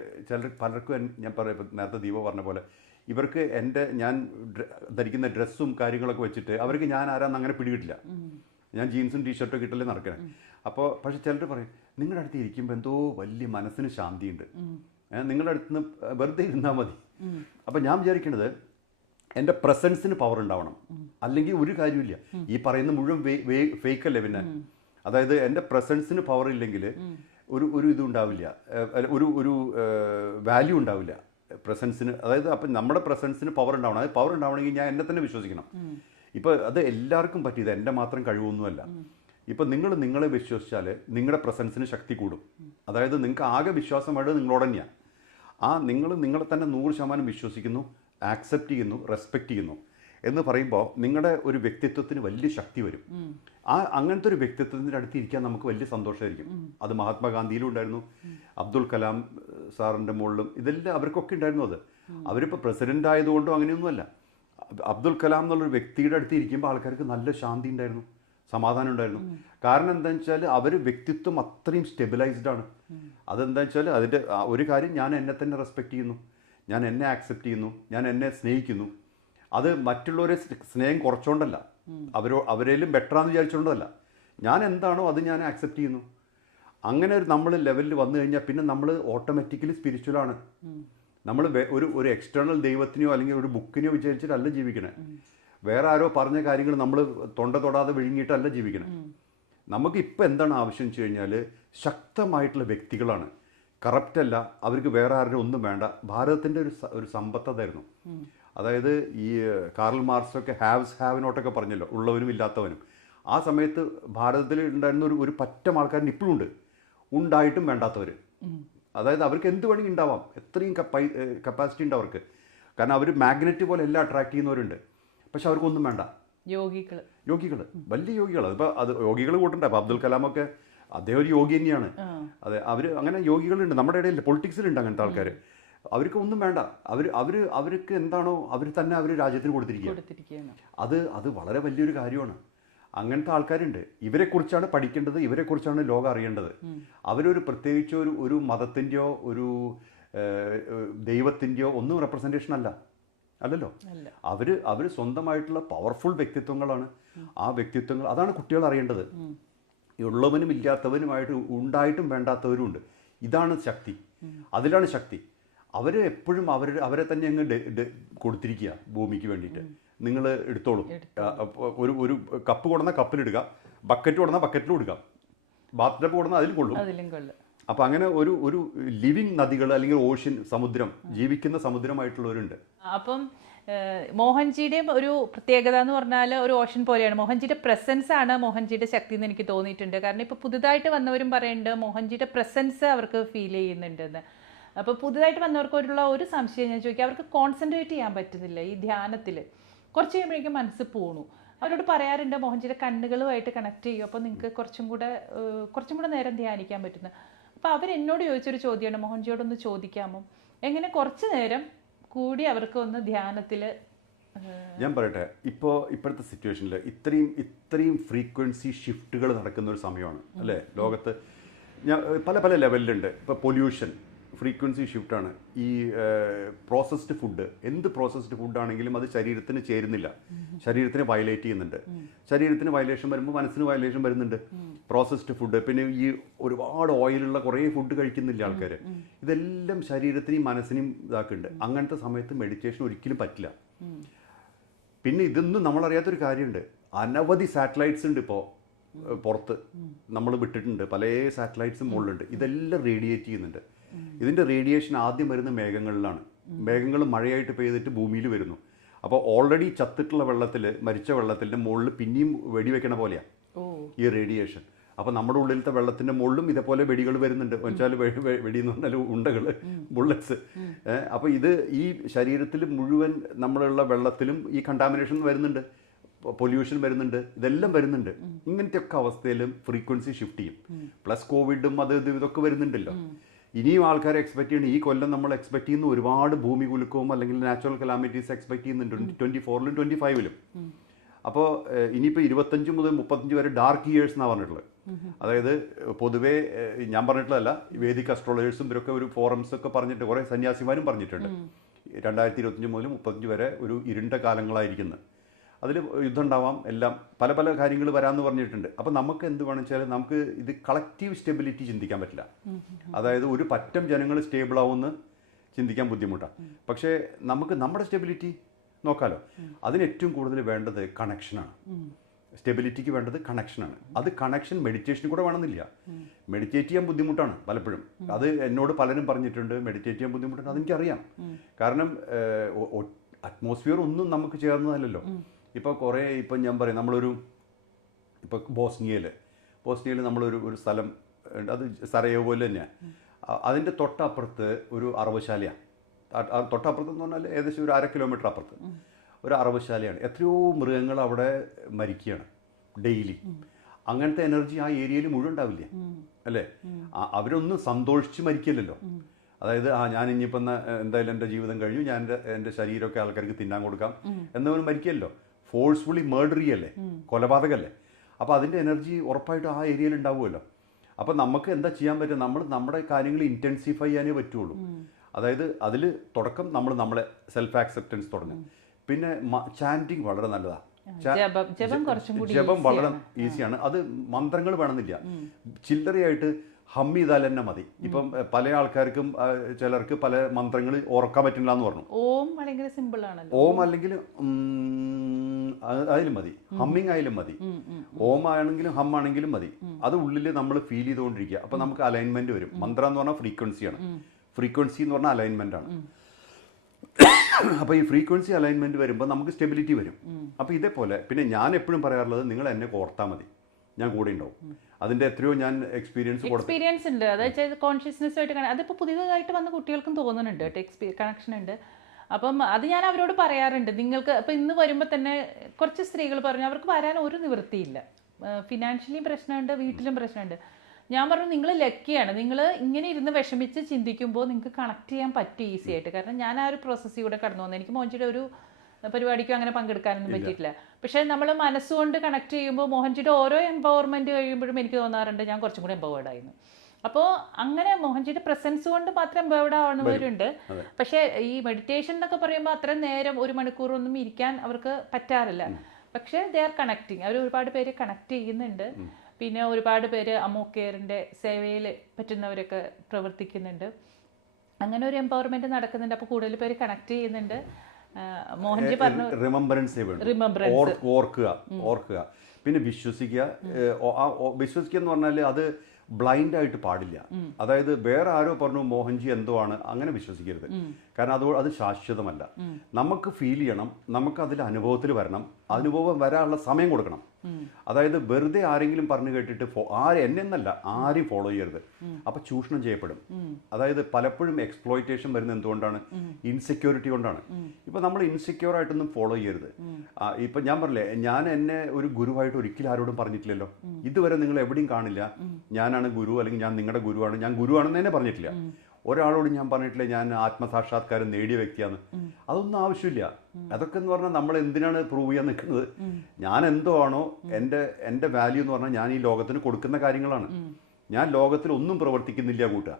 പലർക്കും ഞാൻ പറയാം, ഇപ്പം നേരത്തെ ദീപ പറഞ്ഞ പോലെ ഇവർക്ക് ഞാൻ ധരിക്കുന്ന ഡ്രസ്സും കാര്യങ്ങളൊക്കെ വെച്ചിട്ട് അവർക്ക് ഞാൻ ആരാന്ന് അങ്ങനെ പിടികിട്ടില്ല. ഞാൻ ജീൻസും ടീഷർട്ടും കിട്ടല്ലേ നടക്കണേ. അപ്പോൾ പക്ഷെ ചിലർ പറയും നിങ്ങളുടെ അടുത്ത് ഇരിക്കുമ്പോൾ എന്തോ വലിയ മനസ്സിന് ശാന്തിയുണ്ട്, നിങ്ങളുടെ അടുത്ത് നിന്ന് വെറുതെ ഇരുന്നാൽ മതി. അപ്പം ഞാൻ വിചാരിക്കുന്നത് എൻ്റെ പ്രസൻസിന് പവർ ഉണ്ടാവണം, അല്ലെങ്കിൽ ഒരു കാര്യമില്ല. ഈ പറയുന്ന മുഴുവൻ ഫേക്കല്ലേ പിന്നെ. അതായത് എൻ്റെ പ്രസൻസിന് പവർ ഇല്ലെങ്കിൽ ഒരു ഇതും ഉണ്ടാവില്ല, ഒരു വാല്യൂ ഉണ്ടാവില്ല പ്രസൻസിന്. അതായത് അപ്പം നമ്മുടെ പ്രസൻസിന് പവർ ഉണ്ടാവണം. അത് പവർ ഉണ്ടാവണമെങ്കിൽ ഞാൻ എന്നെ തന്നെ വിശ്വസിക്കണം. ഇപ്പോൾ അത് എല്ലാവർക്കും പറ്റിയത് എൻ്റെ മാത്രം കഴിവൊന്നുമല്ല. ഇപ്പം നിങ്ങളെ വിശ്വസിച്ചാൽ നിങ്ങളുടെ പ്രസൻസിന് ശക്തി കൂടും. അതായത് നിങ്ങൾക്ക് ആകെ വിശ്വാസം വേണ്ടത് നിങ്ങളോട് തന്നെയാണ്. നിങ്ങളെ തന്നെ 100% വിശ്വസിക്കുന്നു, ആക്സെപ്റ്റ് ചെയ്യുന്നു, റെസ്പെക്റ്റ് ചെയ്യുന്നു എന്ന് പറയുമ്പോൾ നിങ്ങളുടെ ഒരു വ്യക്തിത്വത്തിന് വലിയ ശക്തി വരും. അങ്ങനത്തെ ഒരു വ്യക്തിത്വത്തിൻ്റെ അടുത്ത് ഇരിക്കാൻ നമുക്ക് വലിയ സന്തോഷമായിരിക്കും. അത് മഹാത്മാഗാന്ധിയിലും ഉണ്ടായിരുന്നു, അബ്ദുൽ കലാം സാറിൻ്റെ മുകളിലും ഇതെല്ലാം അവർക്കൊക്കെ ഉണ്ടായിരുന്നു. അത് അവരിപ്പോൾ പ്രസിഡൻ്റ് ആയതുകൊണ്ടും അങ്ങനെയൊന്നുമല്ല. അബ്ദുൽ കലാം എന്നുള്ളൊരു വ്യക്തിയുടെ അടുത്ത് ഇരിക്കുമ്പോൾ ആൾക്കാർക്ക് നല്ല ശാന്തി ഉണ്ടായിരുന്നു, സമാധാനം ഉണ്ടായിരുന്നു. കാരണം എന്താണെന്ന് വെച്ചാൽ അവർ വ്യക്തിത്വം അത്രയും സ്റ്റെബിലൈസ്ഡ് ആണ്. അതെന്താ വെച്ചാൽ അതിൻ്റെ ഒരു കാര്യം, ഞാൻ എന്നെ തന്നെ റെസ്പെക്റ്റ് ചെയ്യുന്നു, ഞാൻ എന്നെ ആക്സെപ്റ്റ് ചെയ്യുന്നു, ഞാൻ എന്നെ സ്നേഹിക്കുന്നു. അത് മറ്റുള്ളവരെ സ്നേഹം കുറച്ചുകൊണ്ടല്ല, അവരേലും ബെറ്ററാന്ന് വിചാരിച്ചുകൊണ്ടല്ല, ഞാൻ എന്താണോ അത് ഞാൻ ആക്സെപ്റ്റ് ചെയ്യുന്നു. അങ്ങനെ നമ്മൾ ലെവലിൽ വന്നു കഴിഞ്ഞാൽ പിന്നെ നമ്മൾ ഓട്ടോമാറ്റിക്കലി സ്പിരിച്വലാണ്. നമ്മൾ ഒരു എക്സ്റ്റേണൽ ദൈവത്തിനെയോ അല്ലെങ്കിൽ ഒരു ബുക്കിനെയോ വിചാരിച്ചിട്ടല്ല ജീവിക്കണേ. വേറെ ആരോ പറഞ്ഞ കാര്യങ്ങൾ നമ്മൾ തൊടാതെ വിഴുങ്ങിയിട്ടല്ല ജീവിക്കണം. നമുക്കിപ്പോൾ എന്താണ് ആവശ്യം വെച്ച് കഴിഞ്ഞാൽ ശക്തമായിട്ടുള്ള വ്യക്തികളാണ്, കറപ്റ്റ് അല്ല, അവർക്ക് വേറെ ആരുടെ ഒന്നും വേണ്ട. ഭാരതത്തിൻ്റെ ഒരു സമ്പത്ത് അതായിരുന്നു. അതായത് ഈ കാർൽ മാർക്സൊക്കെ ഹാവ് നോട്ടൊക്കെ പറഞ്ഞല്ലോ, ഉള്ളവനും ഇല്ലാത്തവനും. ആ സമയത്ത് ഭാരതത്തിൽ ഉണ്ടായിരുന്ന ഒരു പറ്റം ആൾക്കാരിന് ഇപ്പോഴും ഉണ്ട്, ഉണ്ടായിട്ടും വേണ്ടാത്തവർ. അതായത് അവർക്ക് എന്ത് വേണമെങ്കിൽ ഉണ്ടാവാം, എത്രയും കപ്പാസിറ്റി ഉണ്ട് അവർക്ക്. കാരണം അവർ മാഗ്നറ്റ് പോലെ എല്ലാം അട്രാക്ട് ചെയ്യുന്നവരുണ്ട്. പക്ഷെ അവർക്കൊന്നും വേണ്ട. യോഗികൾ വലിയ യോഗികൾ. അതിപ്പോൾ അത് യോഗികൾ കൂട്ടണ്ടേ. അപ്പോൾ അബ്ദുൽ കലാമൊക്കെ അദ്ദേഹം ഒരു യോഗി തന്നെയാണ്. അതെ, അവർ അങ്ങനെ യോഗികളുണ്ട് നമ്മുടെ ഇടയിൽ. പൊളിറ്റിക്സിലുണ്ട് അങ്ങനത്തെ ആൾക്കാർ. അവർക്ക് ഒന്നും വേണ്ട. അവർക്ക് എന്താണോ അവർ തന്നെ അവർ രാജ്യത്തിന് കൊടുത്തിരിക്കുകയാണ്. അത് വളരെ വലിയൊരു കാര്യമാണ്. അങ്ങനത്തെ ആൾക്കാരുണ്ട്. ഇവരെക്കുറിച്ചാണ് പഠിക്കേണ്ടത്, ഇവരെക്കുറിച്ചാണ് ലോകം അറിയേണ്ടത്. അവരൊരു പ്രത്യേകിച്ച് ഒരു മതത്തിൻ്റെയോ ഒരു ദൈവത്തിൻ്റെയോ ഒന്നും റെപ്രസെൻറ്റേഷൻ അല്ലല്ലോ. അവർ സ്വന്തമായിട്ടുള്ള പവർഫുൾ വ്യക്തിത്വങ്ങളാണ്. ആ വ്യക്തിത്വങ്ങൾ അതാണ് കുട്ടികൾ അറിയേണ്ടത്. ഉള്ളവനും ഇല്ലാത്തവനുമായിട്ട് ഉണ്ടായിട്ടും വേണ്ടാത്തവരും ഉണ്ട്. ഇതാണ് ശക്തി, അതിലാണ് ശക്തി. അവർ എപ്പോഴും അവരെ തന്നെ അങ്ങ് കൊടുത്തിരിക്കുക ഭൂമിക്ക് വേണ്ടിയിട്ട്. നിങ്ങൾ എടുത്തോളൂ. ഒരു കപ്പ് കൊടുന്ന കപ്പിലിടുക, ബക്കറ്റ് കൊടുന്ന ബക്കറ്റിലും ഇടുക, ബാത്ത് ടബ് കൊടുന്ന അതിലും കൊള്ളും. അപ്പം അങ്ങനെ ഒരു ലിവിങ് നദികൾ അല്ലെങ്കിൽ ഓഷ്യൻ, സമുദ്രം, ജീവിക്കുന്ന സമുദ്രമായിട്ടുള്ളവരുണ്ട്. അപ്പം മോഹൻജിയുടെയും ഒരു പ്രത്യേകത എന്ന് പറഞ്ഞാൽ ഒരു ഓഷൻ പോലെയാണ്. മോഹൻജിയുടെ പ്രസൻസ് ആണ് മോഹൻജിയുടെ ശക്തി എന്ന് എനിക്ക് തോന്നിയിട്ടുണ്ട്. കാരണം ഇപ്പോൾ പുതുതായിട്ട് വന്നവരും പറയുന്നുണ്ട് മോഹൻജിയുടെ പ്രസൻസ് അവർക്ക് ഫീൽ ചെയ്യുന്നുണ്ടെന്ന്. അപ്പോൾ പുതുതായിട്ട് വന്നവർക്കുള്ള ഒരു സംശയം ഞാൻ ചോദിക്കാം, അവർക്ക് കോൺസെൻട്രേറ്റ് ചെയ്യാൻ പറ്റുന്നില്ല ഈ ധ്യാനത്തിൽ. കുറച്ച് കഴിയുമ്പോഴേക്കും മനസ്സ് പോണു. അവരോട് പറയാറുണ്ട് മോഹൻജിയുടെ കണ്ണുകളുമായിട്ട് കണക്ട് ചെയ്യും, അപ്പോൾ നിങ്ങൾക്ക് കുറച്ചും കൂടെ നേരം ധ്യാനിക്കാൻ പറ്റുന്നു. അപ്പോൾ അവരെന്നോട് ചോദിച്ചൊരു ചോദ്യമാണ്, മോഹൻജിയോടൊന്ന് ചോദിക്കാമോ, എങ്ങനെ കുറച്ച് നേരം കൂടി അവർക്ക് ഒന്ന് ധ്യാനത്തിൽ. ഞാൻ പറയട്ടെ, ഇപ്പോഴത്തെ സിറ്റുവേഷനിൽ ഇത്രയും ഫ്രീക്വൻസി ഷിഫ്റ്റുകൾ നടക്കുന്ന ഒരു സമയമാണ് അല്ലേ ലോകത്ത്. പല ലെവലിലുണ്ട്. ഇപ്പോൾ പൊല്യൂഷൻ ഫ്രീക്വൻസി ഷിഫ്റ്റാണ്. ഈ പ്രോസസ്ഡ് ഫുഡ്, എന്ത് പ്രോസസ്ഡ് ഫുഡാണെങ്കിലും അത് ശരീരത്തിന് ചേരുന്നില്ല, ശരീരത്തിന് വയലേറ്റ് ചെയ്യുന്നുണ്ട്. ശരീരത്തിന് വയലേഷൻ വരുമ്പോൾ മനസ്സിന് വയലേഷൻ വരുന്നുണ്ട്. പ്രോസസ്ഡ് ഫുഡ്, പിന്നെ ഈ ഒരുപാട് ഓയിലുള്ള കുറേ ഫുഡ് കഴിക്കുന്നില്ല ആൾക്കാർ. ഇതെല്ലാം ശരീരത്തിനെയും മനസ്സിനെയും ഇതാക്കുന്നുണ്ട്. അങ്ങനത്തെ സമയത്ത് മെഡിറ്റേഷൻ ഒരിക്കലും പറ്റില്ല. പിന്നെ ഇതൊന്നും നമ്മളറിയാത്തൊരു കാര്യമുണ്ട്, അനവധി സാറ്റലൈറ്റ്സ് ഉണ്ട് ഇപ്പോൾ പുറത്ത് നമ്മൾ വിട്ടിട്ടുണ്ട്. പല സാറ്റലൈറ്റ്സും മുകളിലുണ്ട്. ഇതെല്ലാം റേഡിയേറ്റ് ചെയ്യുന്നുണ്ട്. ഇതിൻ്റെ റേഡിയേഷൻ ആദ്യം വരുന്ന മേഘങ്ങളിലാണ്. മേഘങ്ങൾ മഴയായിട്ട് പെയ്തിട്ട് ഭൂമിയിൽ വരുന്നു. അപ്പോൾ ഓൾറെഡി ചത്തിട്ടുള്ള മരിച്ച വെള്ളത്തിൻ്റെ മുകളിൽ പിന്നെയും വെടിവെക്കണ പോലെയാണ് ഈ റേഡിയേഷൻ. അപ്പോൾ നമ്മുടെ ഉള്ളിലത്തെ വെള്ളത്തിൻ്റെ മുകളിലും ഇതേപോലെ വെടികൾ വരുന്നുണ്ട്. വെച്ചാൽ വെടി എന്ന് പറഞ്ഞാൽ ഉണ്ടകൾ, ബുള്ളറ്റ്സ്. അപ്പോൾ ഇത് ഈ ശരീരത്തിൽ മുഴുവൻ നമ്മളുള്ള വെള്ളത്തിലും ഈ കണ്ടാമിനേഷൻ വരുന്നുണ്ട്, പൊല്യൂഷൻ വരുന്നുണ്ട്, ഇതെല്ലാം വരുന്നുണ്ട്. ഇങ്ങനത്തെയൊക്കെ അവസ്ഥയിലും ഫ്രീക്വൻസി ഷിഫ്റ്റ് ചെയ്യും. പ്ലസ് കോവിഡും ഇതൊക്കെ വരുന്നുണ്ടല്ലോ. ഇനിയും ആൾക്കാരെ എക്സ്പെക്ട് ചെയ്യുന്നത്, ഈ കൊല്ലം നമ്മൾ എക്സ്പെക്ട് ചെയ്യുന്ന ഒരുപാട് ഭൂമി കുലുക്കവും അല്ലെങ്കിൽ നാച്ചുറൽ കലാമിറ്റീസ് എക്സ്പെക്ട് ചെയ്യുന്നുണ്ട് 2024-ലും 2025-ലും. അപ്പോൾ ഇനിയിപ്പോൾ 25 മുതൽ 35 വരെ ഡാർക്ക് ഇയേഴ്സ് എന്നാണ് പറഞ്ഞിട്ടുള്ളത്. അതായത് പൊതുവേ ഞാൻ പറഞ്ഞിട്ടുള്ളതല്ല, വേദിക് അസ്ട്രോളജേഴ്സും ഇവരൊക്കെ ഒരു ഫോറംസൊക്കെ പറഞ്ഞിട്ട്, കുറേ സന്യാസിമാരും പറഞ്ഞിട്ടുണ്ട് 2025 മുതൽ 35 വരെ ഒരു ഇരുണ്ട കാലങ്ങളായിരിക്കുന്നത്. അതിൽ യുദ്ധം ഉണ്ടാവാം, എല്ലാം പല കാര്യങ്ങൾ വരാമെന്ന് പറഞ്ഞിട്ടുണ്ട്. അപ്പോൾ നമുക്ക് എന്ത് വേണമെന്ന് വെച്ചാൽ നമുക്ക് ഇത് കളക്റ്റീവ് സ്റ്റെബിലിറ്റി ചിന്തിക്കാൻ പറ്റില്ല. അതായത് ഒരു പറ്റം ജനങ്ങൾ സ്റ്റേബിൾ ആവുമെന്ന് ചിന്തിക്കാൻ ബുദ്ധിമുട്ടാണ്. പക്ഷേ നമുക്ക് നമ്മുടെ സ്റ്റെബിലിറ്റി നോക്കാമല്ലോ. അതിന് ഏറ്റവും കൂടുതൽ വേണ്ടത് കണക്ഷനാണ്. സ്റ്റെബിലിറ്റിക്ക് വേണ്ടത് കണക്ഷനാണ്. അത് കണക്ഷൻ മെഡിറ്റേഷന് കൂടെ വേണമെന്നില്ല. മെഡിറ്റേറ്റ് ചെയ്യാൻ ബുദ്ധിമുട്ടാണ് പലപ്പോഴും. അത് എന്നോട് പലരും പറഞ്ഞിട്ടുണ്ട് മെഡിറ്റേറ്റ് ചെയ്യാൻ ബുദ്ധിമുട്ടാണ്. അതെനിക്കറിയാം. കാരണം അറ്റ്മോസ്ഫിയർ ഒന്നും നമുക്ക് ചേർന്നതല്ലല്ലോ. ഇപ്പം ഞാൻ പറയും, ഇപ്പോൾ ബോസ്നിയയിൽ നമ്മളൊരു സ്ഥലം, അത് സരയോ പോലെ തന്നെയാണ്. അതിൻ്റെ തൊട്ടപ്പുറത്ത് ഒരു അറവുശാലയാണ്. തൊട്ടപ്പുറത്ത് എന്ന് പറഞ്ഞാൽ ഏകദേശം ഒരു 1/2 കിലോമീറ്റർ അപ്പുറത്ത് ഒരു അറവുശാലയാണ്. എത്രയോ മൃഗങ്ങൾ അവിടെ മരിക്കുകയാണ് ഡെയിലി. അങ്ങനത്തെ എനർജി ആ ഏരിയയിൽ മുഴുവൻ ഉണ്ടാവില്ലേ അല്ലേ? അവരൊന്നും സന്തോഷിച്ച് മരിക്കില്ലല്ലോ. അതായത് ഞാൻ ഇനിയിപ്പം എന്തായാലും എൻ്റെ ജീവിതം കഴിഞ്ഞു, ഞാൻ എൻ്റെ ശരീരമൊക്കെ ആൾക്കാർക്ക് തിന്നാൻ കൊടുക്കാം എന്നവന് മരിക്കല്ലോ. ഫോഴ്സ്ഫുള്ളി മേർഡർ ചെയ്യല്ലേ, കൊലപാതകമല്ലേ. അപ്പോൾ അതിൻ്റെ എനർജി ഉറപ്പായിട്ടും ആ ഏരിയയിൽ ഉണ്ടാവുമല്ലോ. അപ്പോൾ നമുക്ക് എന്താ ചെയ്യാൻ പറ്റുക? നമ്മുടെ കാര്യങ്ങൾ ഇൻറ്റൻസിഫൈ ചെയ്യാനേ പറ്റുള്ളൂ. അതായത് അതിൽ തുടക്കം നമ്മളെ സെൽഫ് ആക്സെപ്റ്റൻസ് തുടങ്ങും. പിന്നെ ചാൻറ്റിങ് വളരെ നല്ലതാണ്. ജപം വളരെ ഈസിയാണ്. അത് മന്ത്രങ്ങൾ വേണമെന്നില്ല, ചില്ലറയായിട്ട് ഹം ചെയ്താൽ തന്നെ മതി. ഇപ്പം പല ആൾക്കാർക്കും ചിലർക്ക് പല മന്ത്രങ്ങൾ ഓർക്കാൻ പറ്റില്ല എന്ന് പറഞ്ഞു. ഓം ഭയങ്കര സിമ്പിൾ ആണ്. ഓം അല്ലെങ്കിൽ അതിലും മതി, ഹമ്മിങ് ആയാലും മതി, ഓം ആണെങ്കിലും ഹം ആണെങ്കിലും മതി. അത് ഉള്ളിൽ നമ്മൾ ഫീൽ ചെയ്തുകൊണ്ടിരിക്കുക. അപ്പോൾ നമുക്ക് അലൈൻമെന്റ് വരും. മന്ത്ര എന്ന് പറഞ്ഞാൽ ഫ്രീക്വൻസിയാണ്, ഫ്രീക്വൻസി എന്ന് പറഞ്ഞാൽ അലൈൻമെന്റ് ആണ്. അപ്പോൾ ഈ ഫ്രീക്വൻസി അലൈൻമെന്റ് വരുമ്പോൾ നമുക്ക് സ്റ്റെബിലിറ്റി വരും. അപ്പോൾ ഇതേപോലെ പിന്നെ ഞാൻ എപ്പോഴും പറയാറുള്ളത്, നിങ്ങൾ എന്നെ കോർത്താൽ മതി, ഞാൻ കൂടെ ഉണ്ടാവും. അതിന്റെ എത്രയോ ഞാൻ എക്സ്പീരിയൻസ് ഉണ്ട്. അതായത് കോൺഷ്യസ്നെസ് ആയിട്ട് അതിപ്പോൾ പുതിയതായിട്ട് വന്ന കുട്ടികൾക്കും തോന്നുന്നുണ്ട് കേട്ടോ, കണക്ഷൻ ഉണ്ട്. അപ്പം അത് ഞാൻ അവരോട് പറയാറുണ്ട്. നിങ്ങൾക്ക് ഇപ്പം ഇന്ന് വരുമ്പോൾ തന്നെ കുറച്ച് സ്ത്രീകൾ പറഞ്ഞു അവർക്ക് വരാൻ ഒരു നിവൃത്തിയില്ല, ഫിനാൻഷ്യലിയും പ്രശ്നമുണ്ട്, വീട്ടിലും പ്രശ്നമുണ്ട്. ഞാൻ പറഞ്ഞു നിങ്ങൾ ലക്കിയാണ്, നിങ്ങൾ ഇങ്ങനെ ഇരുന്ന് വിഷമിച്ച് ചിന്തിക്കുമ്പോൾ നിങ്ങൾക്ക് കണക്ട് ചെയ്യാൻ പറ്റും ഈസി ആയിട്ട്. കാരണം ഞാൻ ആ ഒരു പ്രോസസ്സിലൂടെ കടന്നു വന്നത്. എനിക്ക് മോഹൻജിയുടെ ഒരു പരിപാടിക്കും അങ്ങനെ പങ്കെടുക്കാനൊന്നും പറ്റിയിട്ടില്ല. പക്ഷേ നമ്മൾ മനസ്സുകൊണ്ട് കണക്ട് ചെയ്യുമ്പോൾ മോഹൻജിയുടെ ഓരോ എംപവർമെൻറ്റ് കഴിയുമ്പോഴും എനിക്ക് തോന്നാറുണ്ട് ഞാൻ കുറച്ചും കൂടി എംപവേർഡ് ആയിരുന്നു. അപ്പോൾ അങ്ങനെ മോഹൻജിയുടെ പ്രസൻസ് കൊണ്ട് മാത്രം എംപവേർഡ് ആവുന്നവരുണ്ട്. പക്ഷേ ഈ മെഡിറ്റേഷൻ എന്നൊക്കെ പറയുമ്പോൾ അത്രയും നേരം 1 മണിക്കൂറൊന്നും ഇരിക്കാൻ അവർക്ക് പറ്റാറില്ല. പക്ഷേ ദേ ആർ കണക്റ്റിങ്, അവർ ഒരുപാട് പേര് കണക്ട് ചെയ്യുന്നുണ്ട്. പിന്നെ ഒരുപാട് പേര് അമ്മു കെയറിൻ്റെ സേവയിൽ പറ്റുന്നവരൊക്കെ പ്രവർത്തിക്കുന്നുണ്ട്. അങ്ങനെ ഒരു എംപവർമെൻറ്റ് നടക്കുന്നുണ്ട്. അപ്പോൾ കൂടുതൽ പേര് കണക്ട് ചെയ്യുന്നുണ്ട്. മോഹൻജി പറഞ്ഞു റിമെമ്പറൻസ്, ഓർക്കുക, പിന്നെ വിശ്വസിക്കുക. വിശ്വസിക്കുക എന്ന് പറഞ്ഞാൽ അത് ബ്ലൈൻഡ് ആയിട്ട് പാടില്ല. അതായത് വേറെ ആരോ പറഞ്ഞു മോഹൻജി എന്തോ ആണ്, അങ്ങനെ വിശ്വസിക്കരുത്. കാരണം അത് ശാശ്വതമല്ല. നമുക്ക് ഫീൽ ചെയ്യണം, നമുക്ക് അതിൽ അനുഭവത്തിൽ വരണം, അനുഭവം വരാനുള്ള സമയം കൊടുക്കണം. അതായത് വെറുതെ ആരെങ്കിലും പറഞ്ഞു കേട്ടിട്ട് എന്നെന്നല്ല ആരെയും ഫോളോ ചെയ്യരുത്. അപ്പൊ ചൂഷണം ചെയ്യപ്പെടും. അതായത് പലപ്പോഴും എക്സ്പ്ലോയിറ്റേഷൻ വരുന്നത് എന്തുകൊണ്ടാണ്? ഇൻസെക്യൂരിറ്റി കൊണ്ടാണ്. ഇപ്പൊ നമ്മൾ ഇൻസെക്യൂർ ആയിട്ടൊന്നും ഫോളോ ചെയ്യരുത്. ഇപ്പൊ ഞാൻ പറഞ്ഞില്ലേ, ഞാൻ എന്നെ ഒരു ഗുരുവായിട്ട് ഒരിക്കലും ആരോടും പറഞ്ഞിട്ടില്ലല്ലോ. ഇതുവരെ നിങ്ങൾ എവിടെയും കാണില്ല ഞാനാണ് ഗുരു, അല്ലെങ്കിൽ ഞാൻ നിങ്ങളുടെ ഗുരുവാണ്, ഞാൻ ഗുരുവാണെന്ന് തന്നെ പറഞ്ഞിട്ടില്ല. ഒരാളോട് ഞാൻ പറഞ്ഞിട്ടില്ല ഞാൻ ആത്മസാക്ഷാത്കാരം നേടിയ വ്യക്തിയാണ്. അതൊന്നും ആവശ്യമില്ല. അതൊക്കെ എന്ന് പറഞ്ഞാൽ നമ്മൾ എന്തിനാണ് പ്രൂവ് ചെയ്യാൻ നിൽക്കുന്നത്? ഞാൻ എന്തോ ആണോ എൻ്റെ വാല്യൂ എന്ന് പറഞ്ഞാൽ ഞാൻ ഈ ലോകത്തിന് കൊടുക്കുന്ന കാര്യങ്ങളാണ്. ഞാൻ ലോകത്തിൽ ഒന്നും പ്രവർത്തിക്കുന്നില്ല കൂട്ടുക.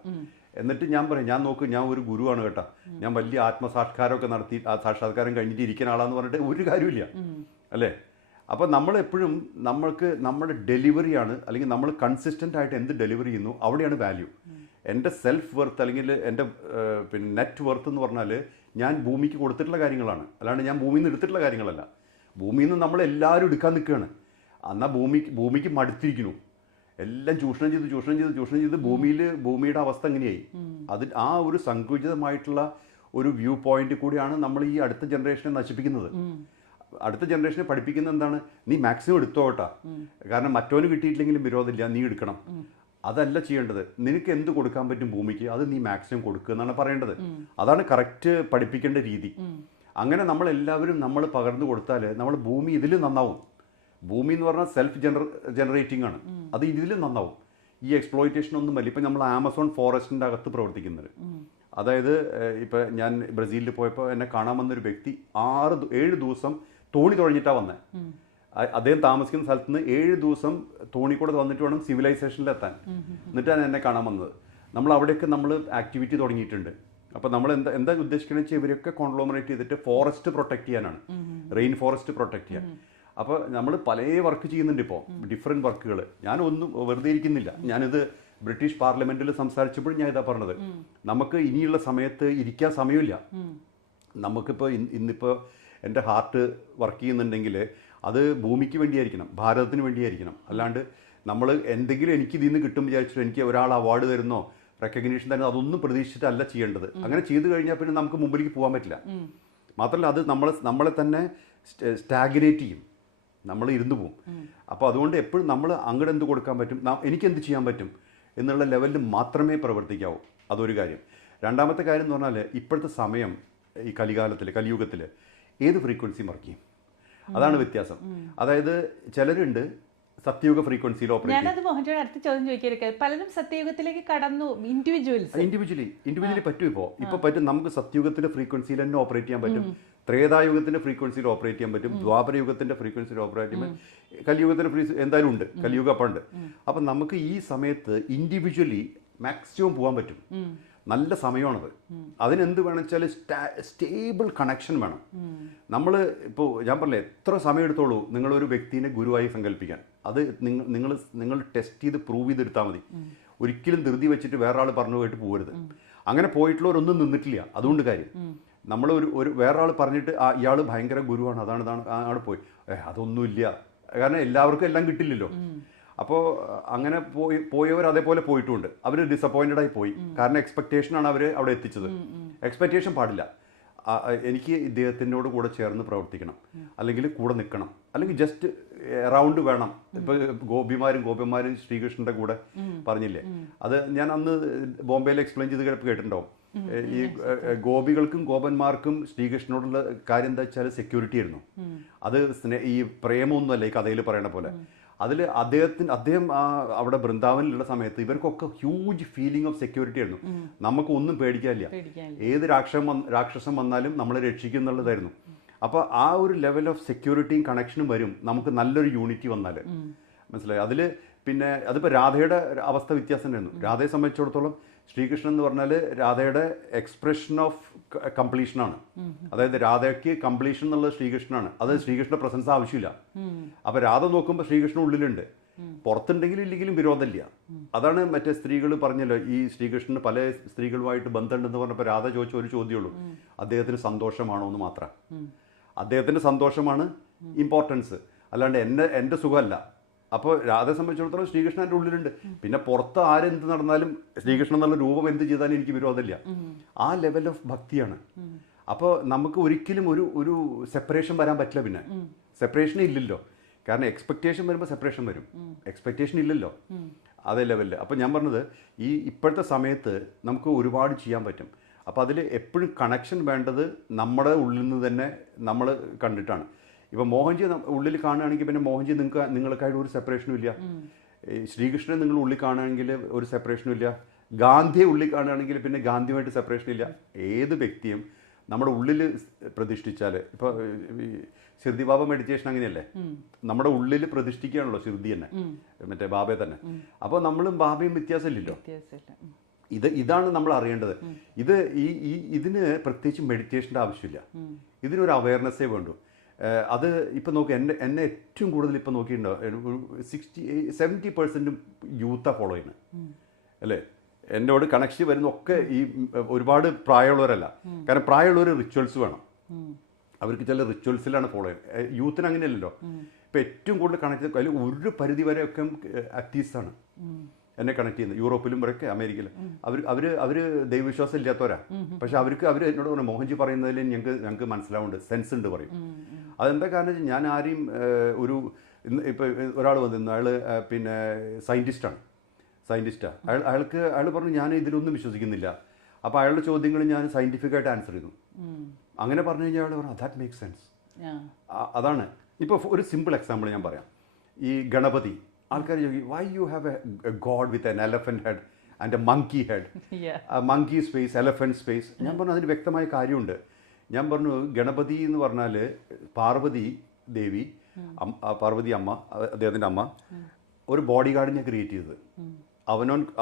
എന്നിട്ട് ഞാൻ പറയും ഞാൻ നോക്ക്, ഞാൻ ഒരു ഗുരുവാണ് കേട്ടോ, ഞാൻ വലിയ ആത്മസാക്ഷാത്കാരമൊക്കെ നടത്തി സാക്ഷാത്കാരം കഴിഞ്ഞിട്ട് ഇരിക്കുന്ന ആളാന്ന് പറഞ്ഞിട്ട് ഒരു കാര്യമില്ല അല്ലേ? അപ്പോൾ നമ്മളെപ്പോഴും നമ്മൾക്ക് നമ്മുടെ ഡെലിവറിയാണ്, അല്ലെങ്കിൽ നമ്മൾ കൺസിസ്റ്റൻ്റ് ആയിട്ട് എന്ത് ഡെലിവറി ചെയ്യുന്നു അവിടെയാണ് വാല്യൂ. എൻ്റെ സെൽഫ് വെർത്ത് അല്ലെങ്കിൽ എൻ്റെ പിന്നെ നെറ്റ് വെർത്ത് എന്ന് പറഞ്ഞാൽ ഞാൻ ഭൂമിക്ക് കൊടുത്തിട്ടുള്ള കാര്യങ്ങളാണ്, അല്ലാണ്ട് ഞാൻ ഭൂമിയിൽ നിന്ന് എടുത്തിട്ടുള്ള കാര്യങ്ങളല്ല. ഭൂമിയിൽ നിന്ന് നമ്മളെല്ലാവരും എടുക്കാൻ നിൽക്കുകയാണ്. എന്നാൽ ഭൂമിക്ക് മടുത്തിരിക്കുന്നു. എല്ലാം ചൂഷണം ചെയ്ത് ഭൂമിയുടെ അവസ്ഥ എങ്ങനെയായി? ആ ഒരു സങ്കുചിതമായിട്ടുള്ള ഒരു വ്യൂ പോയിന്റ് കൂടിയാണ് നമ്മൾ ഈ അടുത്ത ജനറേഷനെ നശിപ്പിക്കുന്നത്. അടുത്ത ജനറേഷനെ പഠിപ്പിക്കുന്നത് എന്താണ്? നീ മാക്സിമം എടുത്തോട്ടാ, കാരണം മറ്റോന് കിട്ടിയിട്ടില്ലെങ്കിലും വിരോധമില്ല, നീ എടുക്കണം. അതല്ല ചെയ്യേണ്ടത്. നിനക്ക് എന്ത് കൊടുക്കാൻ പറ്റും ഭൂമിക്ക്, അത് നീ മാക്സിമം കൊടുക്കുക എന്നാണ് പറയേണ്ടത്. അതാണ് കറക്റ്റ് പഠിപ്പിക്കേണ്ട രീതി. അങ്ങനെ നമ്മളെല്ലാവരും നമ്മൾ പകർന്നു കൊടുത്താൽ നമ്മൾ ഭൂമി ഇതിലും നന്നാവും. ഭൂമി എന്ന് പറഞ്ഞാൽ സെൽഫ് ജനറേറ്റിംഗ് ആണ്, അത് ഇതിലും നന്നാവും. ഈ എക്സ്പ്ലോയിറ്റേഷൻ ഒന്നും അല്ല. ഇപ്പം നമ്മൾ ആമസോൺ ഫോറസ്റ്റിൻ്റെ അകത്ത് പ്രവർത്തിക്കുന്നത്. അതായത് ഇപ്പം ഞാൻ ബ്രസീലിൽ പോയപ്പോൾ എന്നെ കാണാൻ വന്നൊരു വ്യക്തി 7 ദിവസം തോണി തുഴഞ്ഞിട്ടാണ് വന്നത്. അദ്ദേഹം താമസിക്കുന്ന സ്ഥലത്ത് നിന്ന് 7 ദിവസം തോണിക്കൂടെ വന്നിട്ട് വേണം സിവിലൈസേഷനിലെത്താൻ. എന്നിട്ടാണ് എന്നെ കാണാൻ വന്നത്. നമ്മൾ അവിടെയൊക്കെ നമ്മൾ ആക്ടിവിറ്റി തുടങ്ങിയിട്ടുണ്ട്. അപ്പോൾ നമ്മൾ എന്താ ഉദ്ദേശിക്കണമെന്ന് വെച്ചാൽ ഇവരൊക്കെ കോൺഗ്ലോമറേറ്റ് ചെയ്തിട്ട് ഫോറസ്റ്റ് പ്രൊട്ടക്ട് ചെയ്യാനാണ്, റെയിൻ ഫോറസ്റ്റ് പ്രൊട്ടക്ട് ചെയ്യാൻ. അപ്പോൾ നമ്മൾ പല വർക്ക് ചെയ്യുന്നുണ്ട് ഇപ്പോൾ, ഡിഫറെൻറ്റ് വർക്കുകൾ. ഞാനൊന്നും വെറുതെ ഇരിക്കുന്നില്ല. ഞാനിത് ബ്രിട്ടീഷ് പാർലമെൻറ്റിൽ സംസാരിച്ചപ്പോഴും ഞാൻ ഇതാ പറഞ്ഞത്, നമുക്ക് ഇനിയുള്ള സമയത്ത് ഇരിക്കാൻ സമയമില്ല. നമുക്കിപ്പോൾ ഇന്നിപ്പോൾ എൻ്റെ ഹാർട്ട് വർക്ക് ചെയ്യുന്നുണ്ടെങ്കിൽ അത് ഭൂമിക്ക് വേണ്ടിയായിരിക്കണം, ഭാരതത്തിന് വേണ്ടിയായിരിക്കണം. അല്ലാണ്ട് നമ്മൾ എന്തെങ്കിലും എനിക്ക് ഇതിൽ നിന്ന് കിട്ടും വിചാരിച്ചിട്ട് എനിക്ക് ഒരാൾ അവാർഡ് തരുന്നോ റെക്കഗ്നീഷൻ തരുന്നോ അതൊന്നും പ്രതീക്ഷിച്ചിട്ടല്ല ചെയ്യേണ്ടത്. അങ്ങനെ ചെയ്തു കഴിഞ്ഞാൽ പിന്നെ നമുക്ക് മുമ്പിലേക്ക് പോകാൻ പറ്റില്ല. മാത്രമല്ല അത് നമ്മളെ തന്നെ സ്റ്റാഗ്നേറ്റ് ചെയ്യും, നമ്മൾ ഇരുന്ന് പോകും. അപ്പോൾ അതുകൊണ്ട് എപ്പോഴും നമ്മൾ അങ്ങോട്ട് എന്ത് കൊടുക്കാൻ പറ്റും, എനിക്കെന്ത് ചെയ്യാൻ പറ്റും എന്നുള്ള ലെവലിൽ മാത്രമേ പ്രവർത്തിക്കാവൂ. അതൊരു കാര്യം. രണ്ടാമത്തെ കാര്യം എന്ന് പറഞ്ഞാൽ ഇപ്പോഴത്തെ സമയം, ഈ കലിയുഗത്തിൽ ഏത് ഫ്രീക്വൻസിയും വർക്ക് ചെയ്യും. അതാണ് വ്യത്യാസം. അതായത് ചിലരുണ്ട് സത്യയുഗ ഫ്രീക്വൻസിയിൽ ഓപ്പറേറ്റ്. ഞാനത് മോഹൻജിയുടെ അടുത്ത ചോദ്യം ചോദിക്കാൻ, പലരും സത്യയുഗത്തിലേക്ക് കടന്നു. ഇൻഡിവിജ്വലി പറ്റും. ഇപ്പോൾ പറ്റും. നമുക്ക് സത്യയുഗത്തിന്റെ ഫ്രീക്വൻസിയിൽ തന്നെ ഓപ്പറേറ്റ് ചെയ്യാൻ പറ്റും, ത്രേതായുഗത്തിന്റെ ഫ്രീക്വൻസിയിൽ ഓപ്പറേറ്റ് ചെയ്യാൻ പറ്റും, ദ്വാപരയുഗത്തിന്റെ ഫ്രീക്വൻസിയിൽ ഓപ്പറേറ്റ് ചെയ്യാൻ പറ്റും, കലിയുഗത്തിന്റെ എന്തായാലും ഉണ്ട്, കലിയുഗ അപ്പം ഉണ്ട്. അപ്പം നമുക്ക് ഈ സമയത്ത് ഇൻഡിവിജ്വലി മാക്സിമം പോകാൻ പറ്റും. നല്ല സമയമാണത്. അതിനെന്ത് വേണം വെച്ചാൽ സ്റ്റേബിൾ കണക്ഷൻ വേണം. നമ്മൾ ഇപ്പോൾ ഞാൻ പറഞ്ഞില്ലേ, എത്ര സമയം എടുത്തോളൂ നിങ്ങളൊരു വ്യക്തിനെ ഗുരുവായി സങ്കല്പിക്കാൻ. അത് നിങ്ങൾ ടെസ്റ്റ് ചെയ്ത് പ്രൂവ് ചെയ്തെടുത്താൽ മതി. ഒരിക്കലും ധൃതി വെച്ചിട്ട് വേറെ ആൾ പറഞ്ഞു പോയിട്ട് പോകരുത്. അങ്ങനെ പോയിട്ടുള്ളവരൊന്നും നിന്നിട്ടില്ല. അതുകൊണ്ട് കാര്യം നമ്മൾ ഒരു വേറെ ആൾ പറഞ്ഞിട്ട് ഇയാൾ ഭയങ്കര ഗുരുവാണ്, അതാണ് ആൾ പോയി അതൊന്നുമില്ല, കാരണം എല്ലാവർക്കും എല്ലാം കിട്ടില്ലല്ലോ. അപ്പോൾ അങ്ങനെ പോയവർ അതേപോലെ പോയിട്ടുണ്ട്. അവർ ഡിസപ്പോയിൻറ്റഡ് ആയി പോയി, കാരണം എക്സ്പെക്റ്റേഷനാണ് അവർ അവിടെ എത്തിച്ചത്. എക്സ്പെക്റ്റേഷൻ പാടില്ല. എനിക്ക് ഇദ്ദേഹത്തിനോട് കൂടെ ചേർന്ന് പ്രവർത്തിക്കണം, അല്ലെങ്കിൽ കൂടെ നിൽക്കണം, അല്ലെങ്കിൽ ജസ്റ്റ് അറൗണ്ട് വേണം. ഇപ്പോൾ ഗോപിമാരും ശ്രീകൃഷ്ണൻ്റെ കൂടെ പറഞ്ഞില്ലേ, അത് ഞാൻ അന്ന് ബോംബെയിൽ എക്സ്പ്ലെയിൻ ചെയ്ത് കേട്ടിട്ടുണ്ടാവും. ഈ ഗോപികൾക്കും ഗോപന്മാർക്കും ശ്രീകൃഷ്ണനോടുള്ള കാര്യം എന്താ വെച്ചാൽ സെക്യൂരിറ്റി ആയിരുന്നു. അത് ഈ പ്രേമമൊന്നുമല്ല ഈ കഥയിൽ പറയണ പോലെ. അതിൽ അദ്ദേഹം അവിടെ വൃന്ദാവനിലുള്ള സമയത്ത് ഇവർക്കൊക്കെ ഹ്യൂജ് ഫീലിംഗ് ഓഫ് സെക്യൂരിറ്റി ആയിരുന്നു. നമുക്ക് ഒന്നും പേടിക്കാനില്ല, ഏത് രാക്ഷസം വന്നാലും നമ്മളെ രക്ഷിക്കും എന്നുള്ളതായിരുന്നു. അപ്പോൾ ആ ഒരു ലെവൽ ഓഫ് സെക്യൂരിറ്റിയും കണക്ഷനും വരും നമുക്ക് നല്ലൊരു യൂണിറ്റി വന്നാൽ. മനസ്സിലായി? അതിൽ പിന്നെ അതിപ്പോൾ രാധയുടെ അവസ്ഥ വ്യത്യാസം ഉണ്ടായിരുന്നു. രാധയെ സംബന്ധിച്ചിടത്തോളം ശ്രീകൃഷ്ണൻ എന്ന് പറഞ്ഞാൽ രാധയുടെ എക്സ്പ്രഷൻ ഓഫ് കംപ്ലീഷനാണ്. അതായത് രാധയ്ക്ക് കംപ്ലീഷൻ എന്നുള്ളത് ശ്രീകൃഷ്ണനാണ്. അത് ശ്രീകൃഷ്ണ പ്രസൻസ് ആവശ്യമില്ല. അപ്പോൾ രാധ നോക്കുമ്പോൾ ശ്രീകൃഷ്ണൻ ഉള്ളിലുണ്ട്, പുറത്തുണ്ടെങ്കിലും ഇല്ലെങ്കിലും വിരോധമില്ല. അതാണ് മറ്റേ സ്ത്രീകൾ പറഞ്ഞല്ലോ, ഈ ശ്രീകൃഷ്ണന് പല സ്ത്രീകളുമായിട്ട് ബന്ധമുണ്ടെന്ന് പറഞ്ഞപ്പോൾ രാധ ചോദിച്ച ഒരു ചോദ്യമുള്ളൂ, അദ്ദേഹത്തിന് സന്തോഷമാണോ എന്ന് മാത്രം. അദ്ദേഹത്തിൻ്റെ സന്തോഷമാണ് ഇമ്പോർട്ടൻസ്, അല്ലാണ്ട് എൻ്റെ സുഖമല്ല. അപ്പോൾ രാധയെ സംബന്ധിച്ചിടത്തോളം ശ്രീകൃഷ്ണൻ എൻ്റെ ഉള്ളിലുണ്ട്. പിന്നെ പുറത്ത് ആരെന്ത് നടന്നാലും ശ്രീകൃഷ്ണൻ എന്നുള്ള രൂപം എന്ത് ചെയ്താലും എനിക്ക് വിരോധമില്ല. ആ ലെവൽ ഓഫ് ഭക്തിയാണ്. അപ്പോൾ നമുക്ക് ഒരിക്കലും ഒരു സെപ്പറേഷൻ വരാൻ പറ്റില്ല. പിന്നെ സെപ്പറേഷൻ ഇല്ലല്ലോ, കാരണം എക്സ്പെക്റ്റേഷൻ വരുമ്പോൾ സെപ്പറേഷൻ വരും, എക്സ്പെക്റ്റേഷൻ ഇല്ലല്ലോ അതേ ലെവലിൽ. അപ്പോൾ ഞാൻ പറഞ്ഞത് ഇപ്പോഴത്തെ സമയത്ത് നമുക്ക് ഒരുപാട് ചെയ്യാൻ പറ്റും. അപ്പോൾ അതിൽ എപ്പോഴും കണക്ഷൻ വേണ്ടത് നമ്മുടെ ഉള്ളിൽ നിന്ന് തന്നെ നമ്മൾ കണ്ടിട്ടാണ്. ഇപ്പോൾ മോഹൻജി ഉള്ളിൽ കാണുകയാണെങ്കിൽ പിന്നെ മോഹൻജി നിങ്ങൾക്കായിട്ട് ഒരു സെപ്പറേഷനും ഇല്ല. ശ്രീകൃഷ്ണൻ നിങ്ങൾ ഉള്ളിൽ കാണുകയാണെങ്കിൽ ഒരു സെപ്പറേഷനും ഇല്ല. ഗാന്ധിയെ ഉള്ളിൽ കാണുകയാണെങ്കിൽ പിന്നെ ഗാന്ധിയുമായിട്ട് സെപ്പറേഷൻ ഇല്ല. ഏത് വ്യക്തിയും നമ്മുടെ ഉള്ളിൽ പ്രതിഷ്ഠിച്ചാൽ, ഇപ്പോൾ ശിർദി ബാബ മെഡിറ്റേഷൻ അങ്ങനെയല്ലേ, നമ്മുടെ ഉള്ളിൽ പ്രതിഷ്ഠിക്കുകയാണല്ലോ ശിർദി തന്നെ, മറ്റേ ബാബയെ തന്നെ. അപ്പോൾ നമ്മളും ബാബയും വ്യത്യാസമില്ലല്ലോ. ഇതാണ് നമ്മൾ അറിയേണ്ടത്. ഇതിന് പ്രത്യേകിച്ച് മെഡിറ്റേഷൻ്റെ ആവശ്യമില്ല, ഇതിനൊരു അവയർനെസ്സേ വേണ്ടൂ. അത് ഇപ്പം നോക്കി എന്നെ ഏറ്റവും കൂടുതൽ ഇപ്പം നോക്കിയിട്ടുണ്ടോ, 70% യൂത്താണ് ഫോളോ ചെയ്യുന്നത് അല്ലേ. എന്നോട് കണക്ഷൻ വരുന്നൊക്കെ ഈ ഒരുപാട് പ്രായമുള്ളവരല്ല, കാരണം പ്രായമുള്ളവർ റിച്വൽസ് വേണം, അവർക്ക് ചില റിച്വൽസിലാണ് ഫോളോ ചെയ്യുന്നത്. യൂത്തിന് അങ്ങനെയല്ലല്ലോ. ഇപ്പം ഏറ്റവും കൂടുതൽ കണക്ട് അതിൽ ഒരു പരിധി വരെയൊക്കെ അത്തീസ്റ്റാണ് എന്നെ കണക്ട് ചെയ്യുന്നത്. യൂറോപ്പിലും വരെയൊക്കെ അമേരിക്കയിലും അവർ ദൈവവിശ്വാസം ഇല്ലാത്തവരാ. പക്ഷെ അവർ എന്നോട് പറഞ്ഞു, മോഹൻജി പറയുന്നതിൽ ഞങ്ങൾക്ക് മനസ്സിലാവുന്നുണ്ട്, സെൻസ് ഉണ്ട് പറയും. അതെന്താ കാരണം വെച്ചാൽ ഞാൻ ആരെയും ഇപ്പോൾ ഒരാൾ വന്നിരുന്നു, അയാൾ പിന്നെ സയൻറ്റിസ്റ്റാണ്. അയാൾ പറഞ്ഞു ഞാൻ ഇതിലൊന്നും വിശ്വസിക്കുന്നില്ല. അപ്പോൾ അയാളുടെ ചോദ്യങ്ങൾ ഞാൻ സയൻറ്റിഫിക്കായിട്ട് ആൻസർ ചെയ്തു. അങ്ങനെ പറഞ്ഞു കഴിഞ്ഞാൽ അയാൾ പറഞ്ഞു ദാറ്റ് മേക്ക് സെൻസ്. അതാണ്. ഇപ്പോൾ ഒരു സിമ്പിൾ എക്സാമ്പിൾ ഞാൻ പറയാം. ഈ ഗണപതി, ആൾക്കാർ ചോദിക്കും why you have a god with an elephant head and a monkey head, monkey space, elephant space. ഞാൻ പറഞ്ഞു അതിന് വ്യക്തമായ കാര്യമുണ്ട്. ഞാൻ പറഞ്ഞു ഗണപതി എന്ന് പറഞ്ഞാൽ പാർവതി ദേവി, പാർവതി അമ്മ, അദ്ദേഹത്തിൻ്റെ അമ്മ ഒരു ബോഡി ഗാർഡിനെ ക്രിയേറ്റ് ചെയ്തത്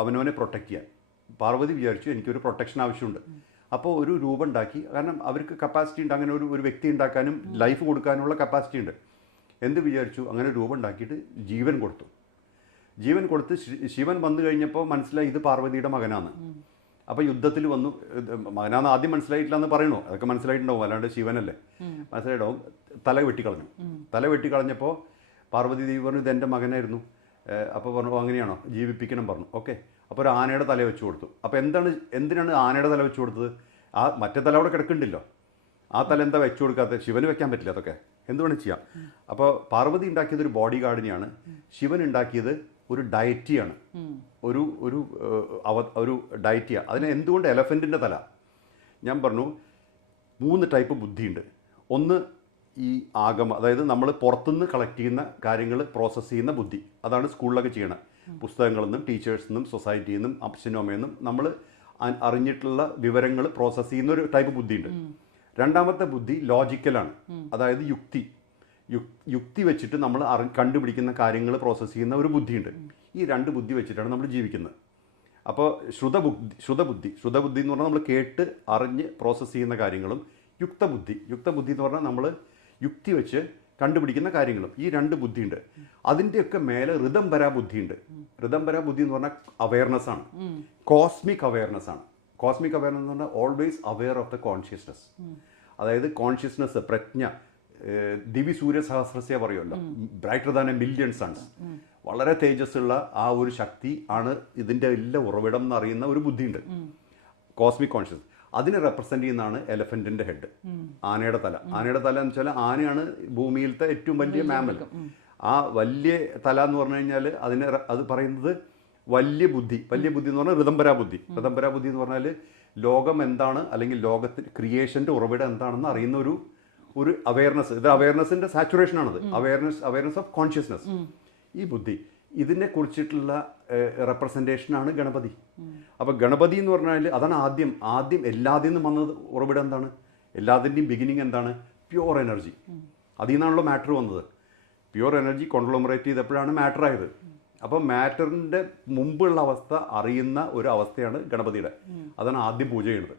അവനവനെ പ്രൊട്ടക്റ്റ് ചെയ്യാൻ. പാർവതി വിചാരിച്ചു എനിക്കൊരു പ്രൊട്ടക്ഷൻ ആവശ്യമുണ്ട്, അപ്പോൾ ഒരു രൂപം ഉണ്ടാക്കി. കാരണം അവർക്ക് കപ്പാസിറ്റി ഉണ്ട്, അങ്ങനെ ഒരു വ്യക്തി ഉണ്ടാക്കാനും ലൈഫ് കൊടുക്കാനുള്ള കപ്പാസിറ്റി ഉണ്ട്. എന്ത് വിചാരിച്ചു, അങ്ങനെ രൂപം ഉണ്ടാക്കിയിട്ട് ജീവൻ കൊടുത്ത് ശിവൻ വന്നു കഴിഞ്ഞപ്പോൾ മനസ്സിലായി ഇത് പാർവതിയുടെ മകനാണ്. അപ്പോൾ യുദ്ധത്തിൽ വന്നു, മകനാന്ന് ആദ്യം മനസ്സിലായിട്ടില്ല എന്ന് പറയണു, അതൊക്കെ മനസ്സിലായിട്ടുണ്ടാവും, അല്ലാണ്ട് ശിവനല്ലേ, മനസ്സിലായിട്ടുണ്ടാവും. തല വെട്ടിക്കളഞ്ഞപ്പോൾ പാർവതി ദേവി പറഞ്ഞു ഇതെൻ്റെ മകനായിരുന്നു. അപ്പോൾ പറഞ്ഞു അങ്ങനെയാണോ, ജീവിപ്പിക്കണം പറഞ്ഞു. ഓക്കെ, അപ്പോൾ ഒരു ആനയുടെ തല വെച്ച് കൊടുത്തു. അപ്പോൾ എന്തിനാണ് ആനയുടെ തല വെച്ച് കൊടുത്തത്? മറ്റേ തല അവിടെ കിടക്കുന്നുണ്ടല്ലോ, ആ തല എന്താ വെച്ചു കൊടുക്കാത്തത്? ശിവന് വെക്കാൻ പറ്റില്ല, അതൊക്കെ എന്തുവേണം ചെയ്യാം. അപ്പോൾ പാർവതി ഉണ്ടാക്കിയത് ഒരു ബോഡി ഗാർഡിനെയാണ്, ശിവൻ ഉണ്ടാക്കിയത് ഒരു ഡയറ്റിയാണ്, ഒരു ഡയറ്റിയ. അതിന് എന്തുകൊണ്ട് എലഫൻറ്റിൻ്റെ തല? ഞാൻ പറഞ്ഞു 3 ടൈപ്പ് ബുദ്ധിയുണ്ട്. ഒന്ന് ഈ ആഗമ, അതായത് നമ്മൾ പുറത്തുനിന്ന് കളക്ട് ചെയ്യുന്ന കാര്യങ്ങൾ പ്രോസസ്സ് ചെയ്യുന്ന ബുദ്ധി, അതാണ് സ്കൂളിലൊക്കെ ചെയ്യണം. പുസ്തകങ്ങളിൽ നിന്നും ടീച്ചേഴ്സിൽ നിന്നും സൊസൈറ്റിയിൽ നിന്നും അച്ഛനും അമ്മയിൽ നിന്നും നമ്മൾ അറിഞ്ഞിട്ടുള്ള വിവരങ്ങൾ പ്രോസസ്സ് ചെയ്യുന്ന ഒരു ടൈപ്പ് ബുദ്ധിയുണ്ട്. രണ്ടാമത്തെ ബുദ്ധി ലോജിക്കലാണ്, അതായത് യുക്തി വെച്ചിട്ട് നമ്മൾ കണ്ടുപിടിക്കുന്ന കാര്യങ്ങൾ പ്രോസസ്സ് ചെയ്യുന്ന ഒരു ബുദ്ധിയുണ്ട്. ഈ 2 ബുദ്ധി വെച്ചിട്ടാണ് നമ്മൾ ജീവിക്കുന്നത്. അപ്പോൾ ശ്രുതബുദ്ധി എന്ന് പറഞ്ഞാൽ നമ്മൾ കേട്ട് അറിഞ്ഞ് പ്രോസസ്സ് ചെയ്യുന്ന കാര്യങ്ങളും, യുക്തബുദ്ധി എന്ന് പറഞ്ഞാൽ നമ്മൾ യുക്തി വെച്ച് കണ്ടുപിടിക്കുന്ന കാര്യങ്ങളും. ഈ 2 ബുദ്ധിയുണ്ട്. അതിൻ്റെയൊക്കെ മേലെ ഋതംബര ബുദ്ധിയുണ്ട്. ഋതംബര ബുദ്ധി എന്ന് പറഞ്ഞാൽ അവയർനെസ് ആണ്, കോസ്മിക് അവയർനെസ് ആണ്. കോസ്മിക് അവയർനെസ് എന്ന് പറഞ്ഞാൽ always aware of the consciousness, അതായത് കോൺഷ്യസ്നസ്, പ്രജ്ഞ, ദിവി സൂര്യ സഹസ്രസ്യ പറയുമല്ലോ, brighter than A million sons, വളരെ തേജസ്സുള്ള ആ ഒരു ശക്തി ആണ് ഇതിൻ്റെ എല്ലാം ഉറവിടം എന്നറിയുന്ന ഒരു ബുദ്ധിയുണ്ട്, കോസ്മിക് കോൺഷ്യസ്. അതിനെ റെപ്രസെന്റ് ചെയ്യുന്നതാണ് എലഫന്റിന്റെ ഹെഡ്, ആനയുടെ തല. ആനയുടെ തല എന്ന് വെച്ചാൽ ആനയാണ് ഭൂമിയിലത്തെ ഏറ്റവും വലിയ മാമൽ. ആ വലിയ തല എന്ന് പറഞ്ഞു കഴിഞ്ഞാൽ അത് പറയുന്നത് വലിയ ബുദ്ധി. വലിയ ബുദ്ധി എന്ന് പറഞ്ഞാൽ ഋതംബരാ ബുദ്ധി. ഋതംബരാ ബുദ്ധി എന്ന് പറഞ്ഞാൽ ലോകം എന്താണ്, അല്ലെങ്കിൽ ലോകത്തിൽ ക്രിയേഷൻ്റെ ഉറവിടം എന്താണെന്ന് അറിയുന്ന ഒരു അവയർനെസ്. ഇത് അവയർനെസ്സിന്റെ സാച്ചുറേഷൻ ആണത്. Awareness of consciousness. ഈ ബുദ്ധി ഇതിനെ കുറിച്ചിട്ടുള്ള റെപ്രസെൻറ്റേഷനാണ് ഗണപതി. അപ്പോൾ ഗണപതി എന്ന് പറഞ്ഞാൽ അതാണ് ആദ്യം എല്ലാത്തിൽ നിന്നും വന്നത്. ഉറവിടം എന്താണ്? എല്ലാത്തിൻ്റെയും ബിഗിനിങ് എന്താണ്? Pure energy. അതിൽ നിന്നാണല്ലോ മാറ്റർ വന്നത്. പ്യുവർ എനർജി കോൺഗ്ലോമറേറ്റ് ചെയ്തപ്പോഴാണ് മാറ്റർ ആയത്. അപ്പോൾ മാറ്ററിൻ്റെ മുമ്പുള്ള അവസ്ഥ അറിയുന്ന ഒരു അവസ്ഥയാണ് ഗണപതിയുടെ. അതാണ് ആദ്യം പൂജ ചെയ്യുന്നത്.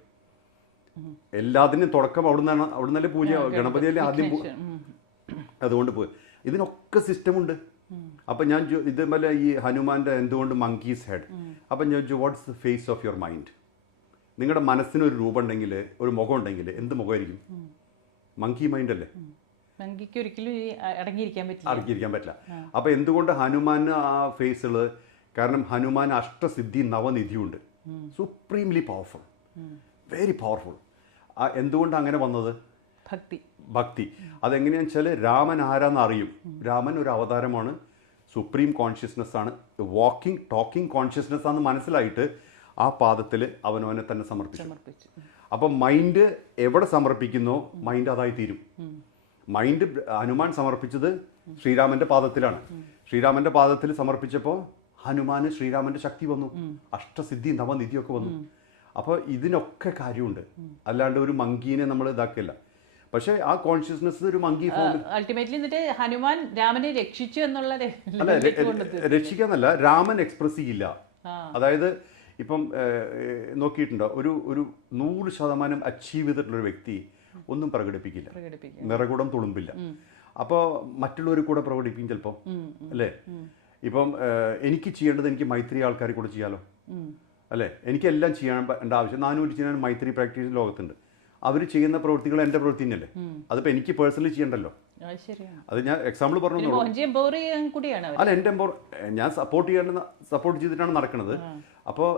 എല്ലാത്തിനും തുടക്കം അവിടുന്നല്ലേ പൂജ. ഗണപതിയല്ലേ ആദ്യം. അതുകൊണ്ട് ഇതിനൊക്കെ സിസ്റ്റമുണ്ട്. അപ്പം ഞാൻ ഇതേപോലെ ഈ ഹനുമാന്റെ എന്തുകൊണ്ട് മങ്കീസ് ഹെഡ്. അപ്പം ഞാൻ ചോദിച്ചു, what's the face of your mind? നിങ്ങളുടെ മനസ്സിനൊരു രൂപം ഉണ്ടെങ്കിൽ, ഒരു മുഖം ഉണ്ടെങ്കിൽ എന്ത് മുഖമായിരിക്കും? മങ്കി മൈൻഡ് അല്ലേ? മങ്കിക്ക് ഒരിക്കലും അടങ്ങിയിരിക്കാൻ പറ്റില്ല. അപ്പം എന്തുകൊണ്ട് ഹനുമാന് ആ ഫേസുകൾ? കാരണം ഹനുമാൻ അഷ്ടസിദ്ധി നവനിധിയുണ്ട്. Supremely powerful, very powerful. എന്തുകൊണ്ട് അങ്ങനെ വന്നത്? ഭക്തി. അതെങ്ങനെയാണെന്ന് വെച്ചാൽ രാമൻ ആരാന്ന് അറിയും. രാമൻ ഒരു അവതാരമാണ്, സുപ്രീം കോൺഷ്യസ്നെസ് ആണ്, വാക്കിംഗ് ടോക്കിംഗ് കോൺഷ്യസ്നെസ് ആണെന്ന് മനസ്സിലായിട്ട് ആ പാദത്തിൽ അവനവനെ തന്നെ സമർപ്പിച്ചു. അപ്പം മൈൻഡ് എവിടെ സമർപ്പിക്കുന്നോ മൈൻഡ് അതായി തീരും. മൈൻഡ് ഹനുമാൻ സമർപ്പിച്ചത് ശ്രീരാമന്റെ പാദത്തിലാണ്. ശ്രീരാമന്റെ പാദത്തിൽ സമർപ്പിച്ചപ്പോൾ ഹനുമാന് ശ്രീരാമന്റെ ശക്തി വന്നു, അഷ്ടസിദ്ധി നവനിധിയൊക്കെ വന്നു. അപ്പോൾ ഇതിനൊക്കെ കാര്യമുണ്ട്. അല്ലാണ്ട് ഒരു മങ്കീനെ നമ്മൾ ഇതാക്കില്ല. പക്ഷെ ആ കോൺഷ്യസ്നെസ് ഒരു മങ്കി ഫോമിൽ അൾട്ടിമേറ്റ്ലി എന്നിട്ട് ഹനുമാൻ രാമനെ രക്ഷിച്ചു എന്നുള്ള രക്ഷിക്കാന്നല്ല, രാമൻ എക്സ്പ്രസ് ചെയ്യില്ല. അതായത് ഇപ്പം നോക്കിയിട്ടുണ്ടോ, ഒരു 100% അച്ചീവ് ചെയ്തിട്ടുള്ളൊരു വ്യക്തി ഒന്നും പ്രകടിപ്പിക്കില്ല, നിറകുടം തുളുമ്പില്ല. അപ്പോൾ മറ്റുള്ളവർ കൂടെ പ്രകടിപ്പിക്കും ചിലപ്പോൾ, അല്ലേ? ഇപ്പം എനിക്ക് ചെയ്യേണ്ടത് എനിക്ക് മൈത്രി ആൾക്കാരെ കൂടെ ചെയ്യാലോ, അല്ലേ? എനിക്കെല്ലാം ചെയ്യേണ്ട ആവശ്യം 400 ചെയ്യാൻ മൈത്രി പ്രാക്ടീസ് ലോകത്തുണ്ട്. അവർ ചെയ്യുന്ന പ്രവൃത്തികൾ എൻ്റെ പ്രവൃത്തി തന്നെയല്ലേ? അതിപ്പോൾ എനിക്ക് പേഴ്സണലി ചെയ്യണ്ടല്ലോ. അത് ഞാൻ എക്സാമ്പിൾ പറഞ്ഞു. അല്ല, എൻ്റെ ഞാൻ സപ്പോർട്ട് ചെയ്തിട്ടാണ് നടക്കുന്നത്. അപ്പോൾ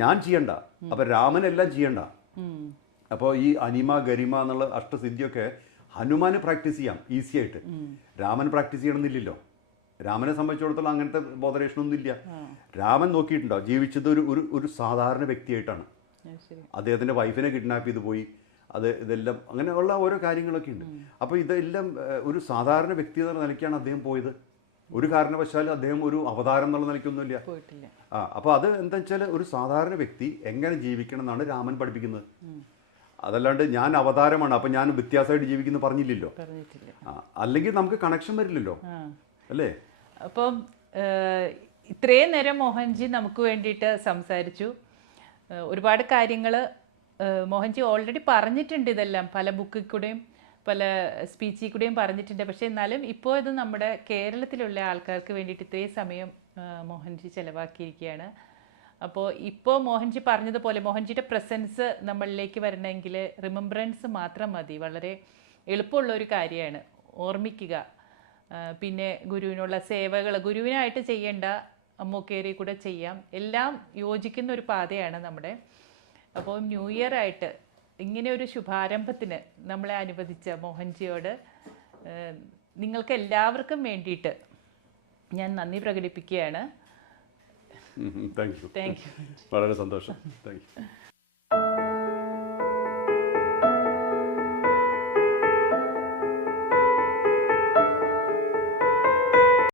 ഞാൻ ചെയ്യണ്ട, അപ്പോൾ രാമനെല്ലാം ചെയ്യണ്ട. അപ്പോൾ ഈ അനിമ ഗരിമ എന്നുള്ള അഷ്ടസിദ്ധിയൊക്കെ ഹനുമാന് പ്രാക്ടീസ് ചെയ്യാം ഈസി ആയിട്ട്. രാമൻ പ്രാക്ടീസ് ചെയ്യണമെന്നില്ലല്ലോ. രാമനെ സംബന്ധിച്ചിടത്തോളം അങ്ങനത്തെ ബോധറേഷനൊന്നും ഇല്ല. രാമൻ നോക്കിയിട്ടുണ്ടോ, ജീവിച്ചത് ഒരു സാധാരണ വ്യക്തിയായിട്ടാണ്. അദ്ദേഹത്തിൻ്റെ വൈഫിനെ കിഡ്നാപ്പ് ചെയ്ത് പോയി, ഇതെല്ലാം അങ്ങനെയുള്ള ഓരോ കാര്യങ്ങളൊക്കെ ഉണ്ട്. അപ്പോൾ ഇതെല്ലാം ഒരു സാധാരണ വ്യക്തി എന്നുള്ള നിലയ്ക്കാണ് അദ്ദേഹം പോയത്. ഒരു കാരണവശാലും അദ്ദേഹം ഒരു അവതാരം എന്നുള്ള നിലയ്ക്കൊന്നുമില്ല. അപ്പോൾ അത് എന്താ വെച്ചാൽ ഒരു സാധാരണ വ്യക്തി എങ്ങനെ ജീവിക്കണം എന്നാണ് രാമൻ പഠിപ്പിക്കുന്നത്. അതല്ലാണ്ട് ഞാൻ അവതാരമാണ്, അപ്പം ഞാൻ വ്യത്യാസമായിട്ട് ജീവിക്കുന്നു പറഞ്ഞില്ലല്ലോ. അല്ലെങ്കിൽ നമുക്ക് കണക്ഷൻ വരില്ലല്ലോ, അല്ലേ? അപ്പം ഇത്രയും നേരം മോഹൻജി നമുക്ക് വേണ്ടിയിട്ട് സംസാരിച്ചു. ഒരുപാട് കാര്യങ്ങൾ മോഹൻജി ഓൾറെഡി പറഞ്ഞിട്ടുണ്ട്. ഇതെല്ലാം പല ബുക്കിൽ കൂടെയും പല സ്പീച്ചിൽ കൂടെയും പറഞ്ഞിട്ടുണ്ട്. പക്ഷേ എന്നാലും ഇപ്പോൾ ഇത് നമ്മുടെ കേരളത്തിലുള്ള ആൾക്കാർക്ക് വേണ്ടിയിട്ട് ഇത്രയും സമയം മോഹൻജി ചിലവാക്കിയിരിക്കുകയാണ്. അപ്പോൾ ഇപ്പോൾ മോഹൻജി പറഞ്ഞതുപോലെ മോഹൻജിയുടെ പ്രസൻസ് നമ്മളിലേക്ക് വരണമെങ്കിൽ റിമംബ്രൻസ് മാത്രം മതി. വളരെ എളുപ്പമുള്ള ഒരു കാര്യമാണ്, ഓർമ്മിക്കുക. പിന്നെ ഗുരുവിനുള്ള സേവകൾ ഗുരുവിനായിട്ട് ചെയ്യേണ്ട അമ്മൂക്കേരി കൂടെ ചെയ്യാം. എല്ലാം യോജിക്കുന്ന ഒരു പാതയാണ് നമ്മുടെ. അപ്പോൾ ന്യൂ ഇയർ ആയിട്ട് ഇങ്ങനെ ഒരു ശുഭാരംഭത്തിന് നമ്മളെ അനുവദിച്ച മോഹൻജിയോട് നിങ്ങൾക്ക് എല്ലാവർക്കും വേണ്ടിയിട്ട് ഞാൻ നന്ദി പ്രകടിപ്പിക്കുകയാണ്. Thank you. വളരെ സന്തോഷം. Thank you.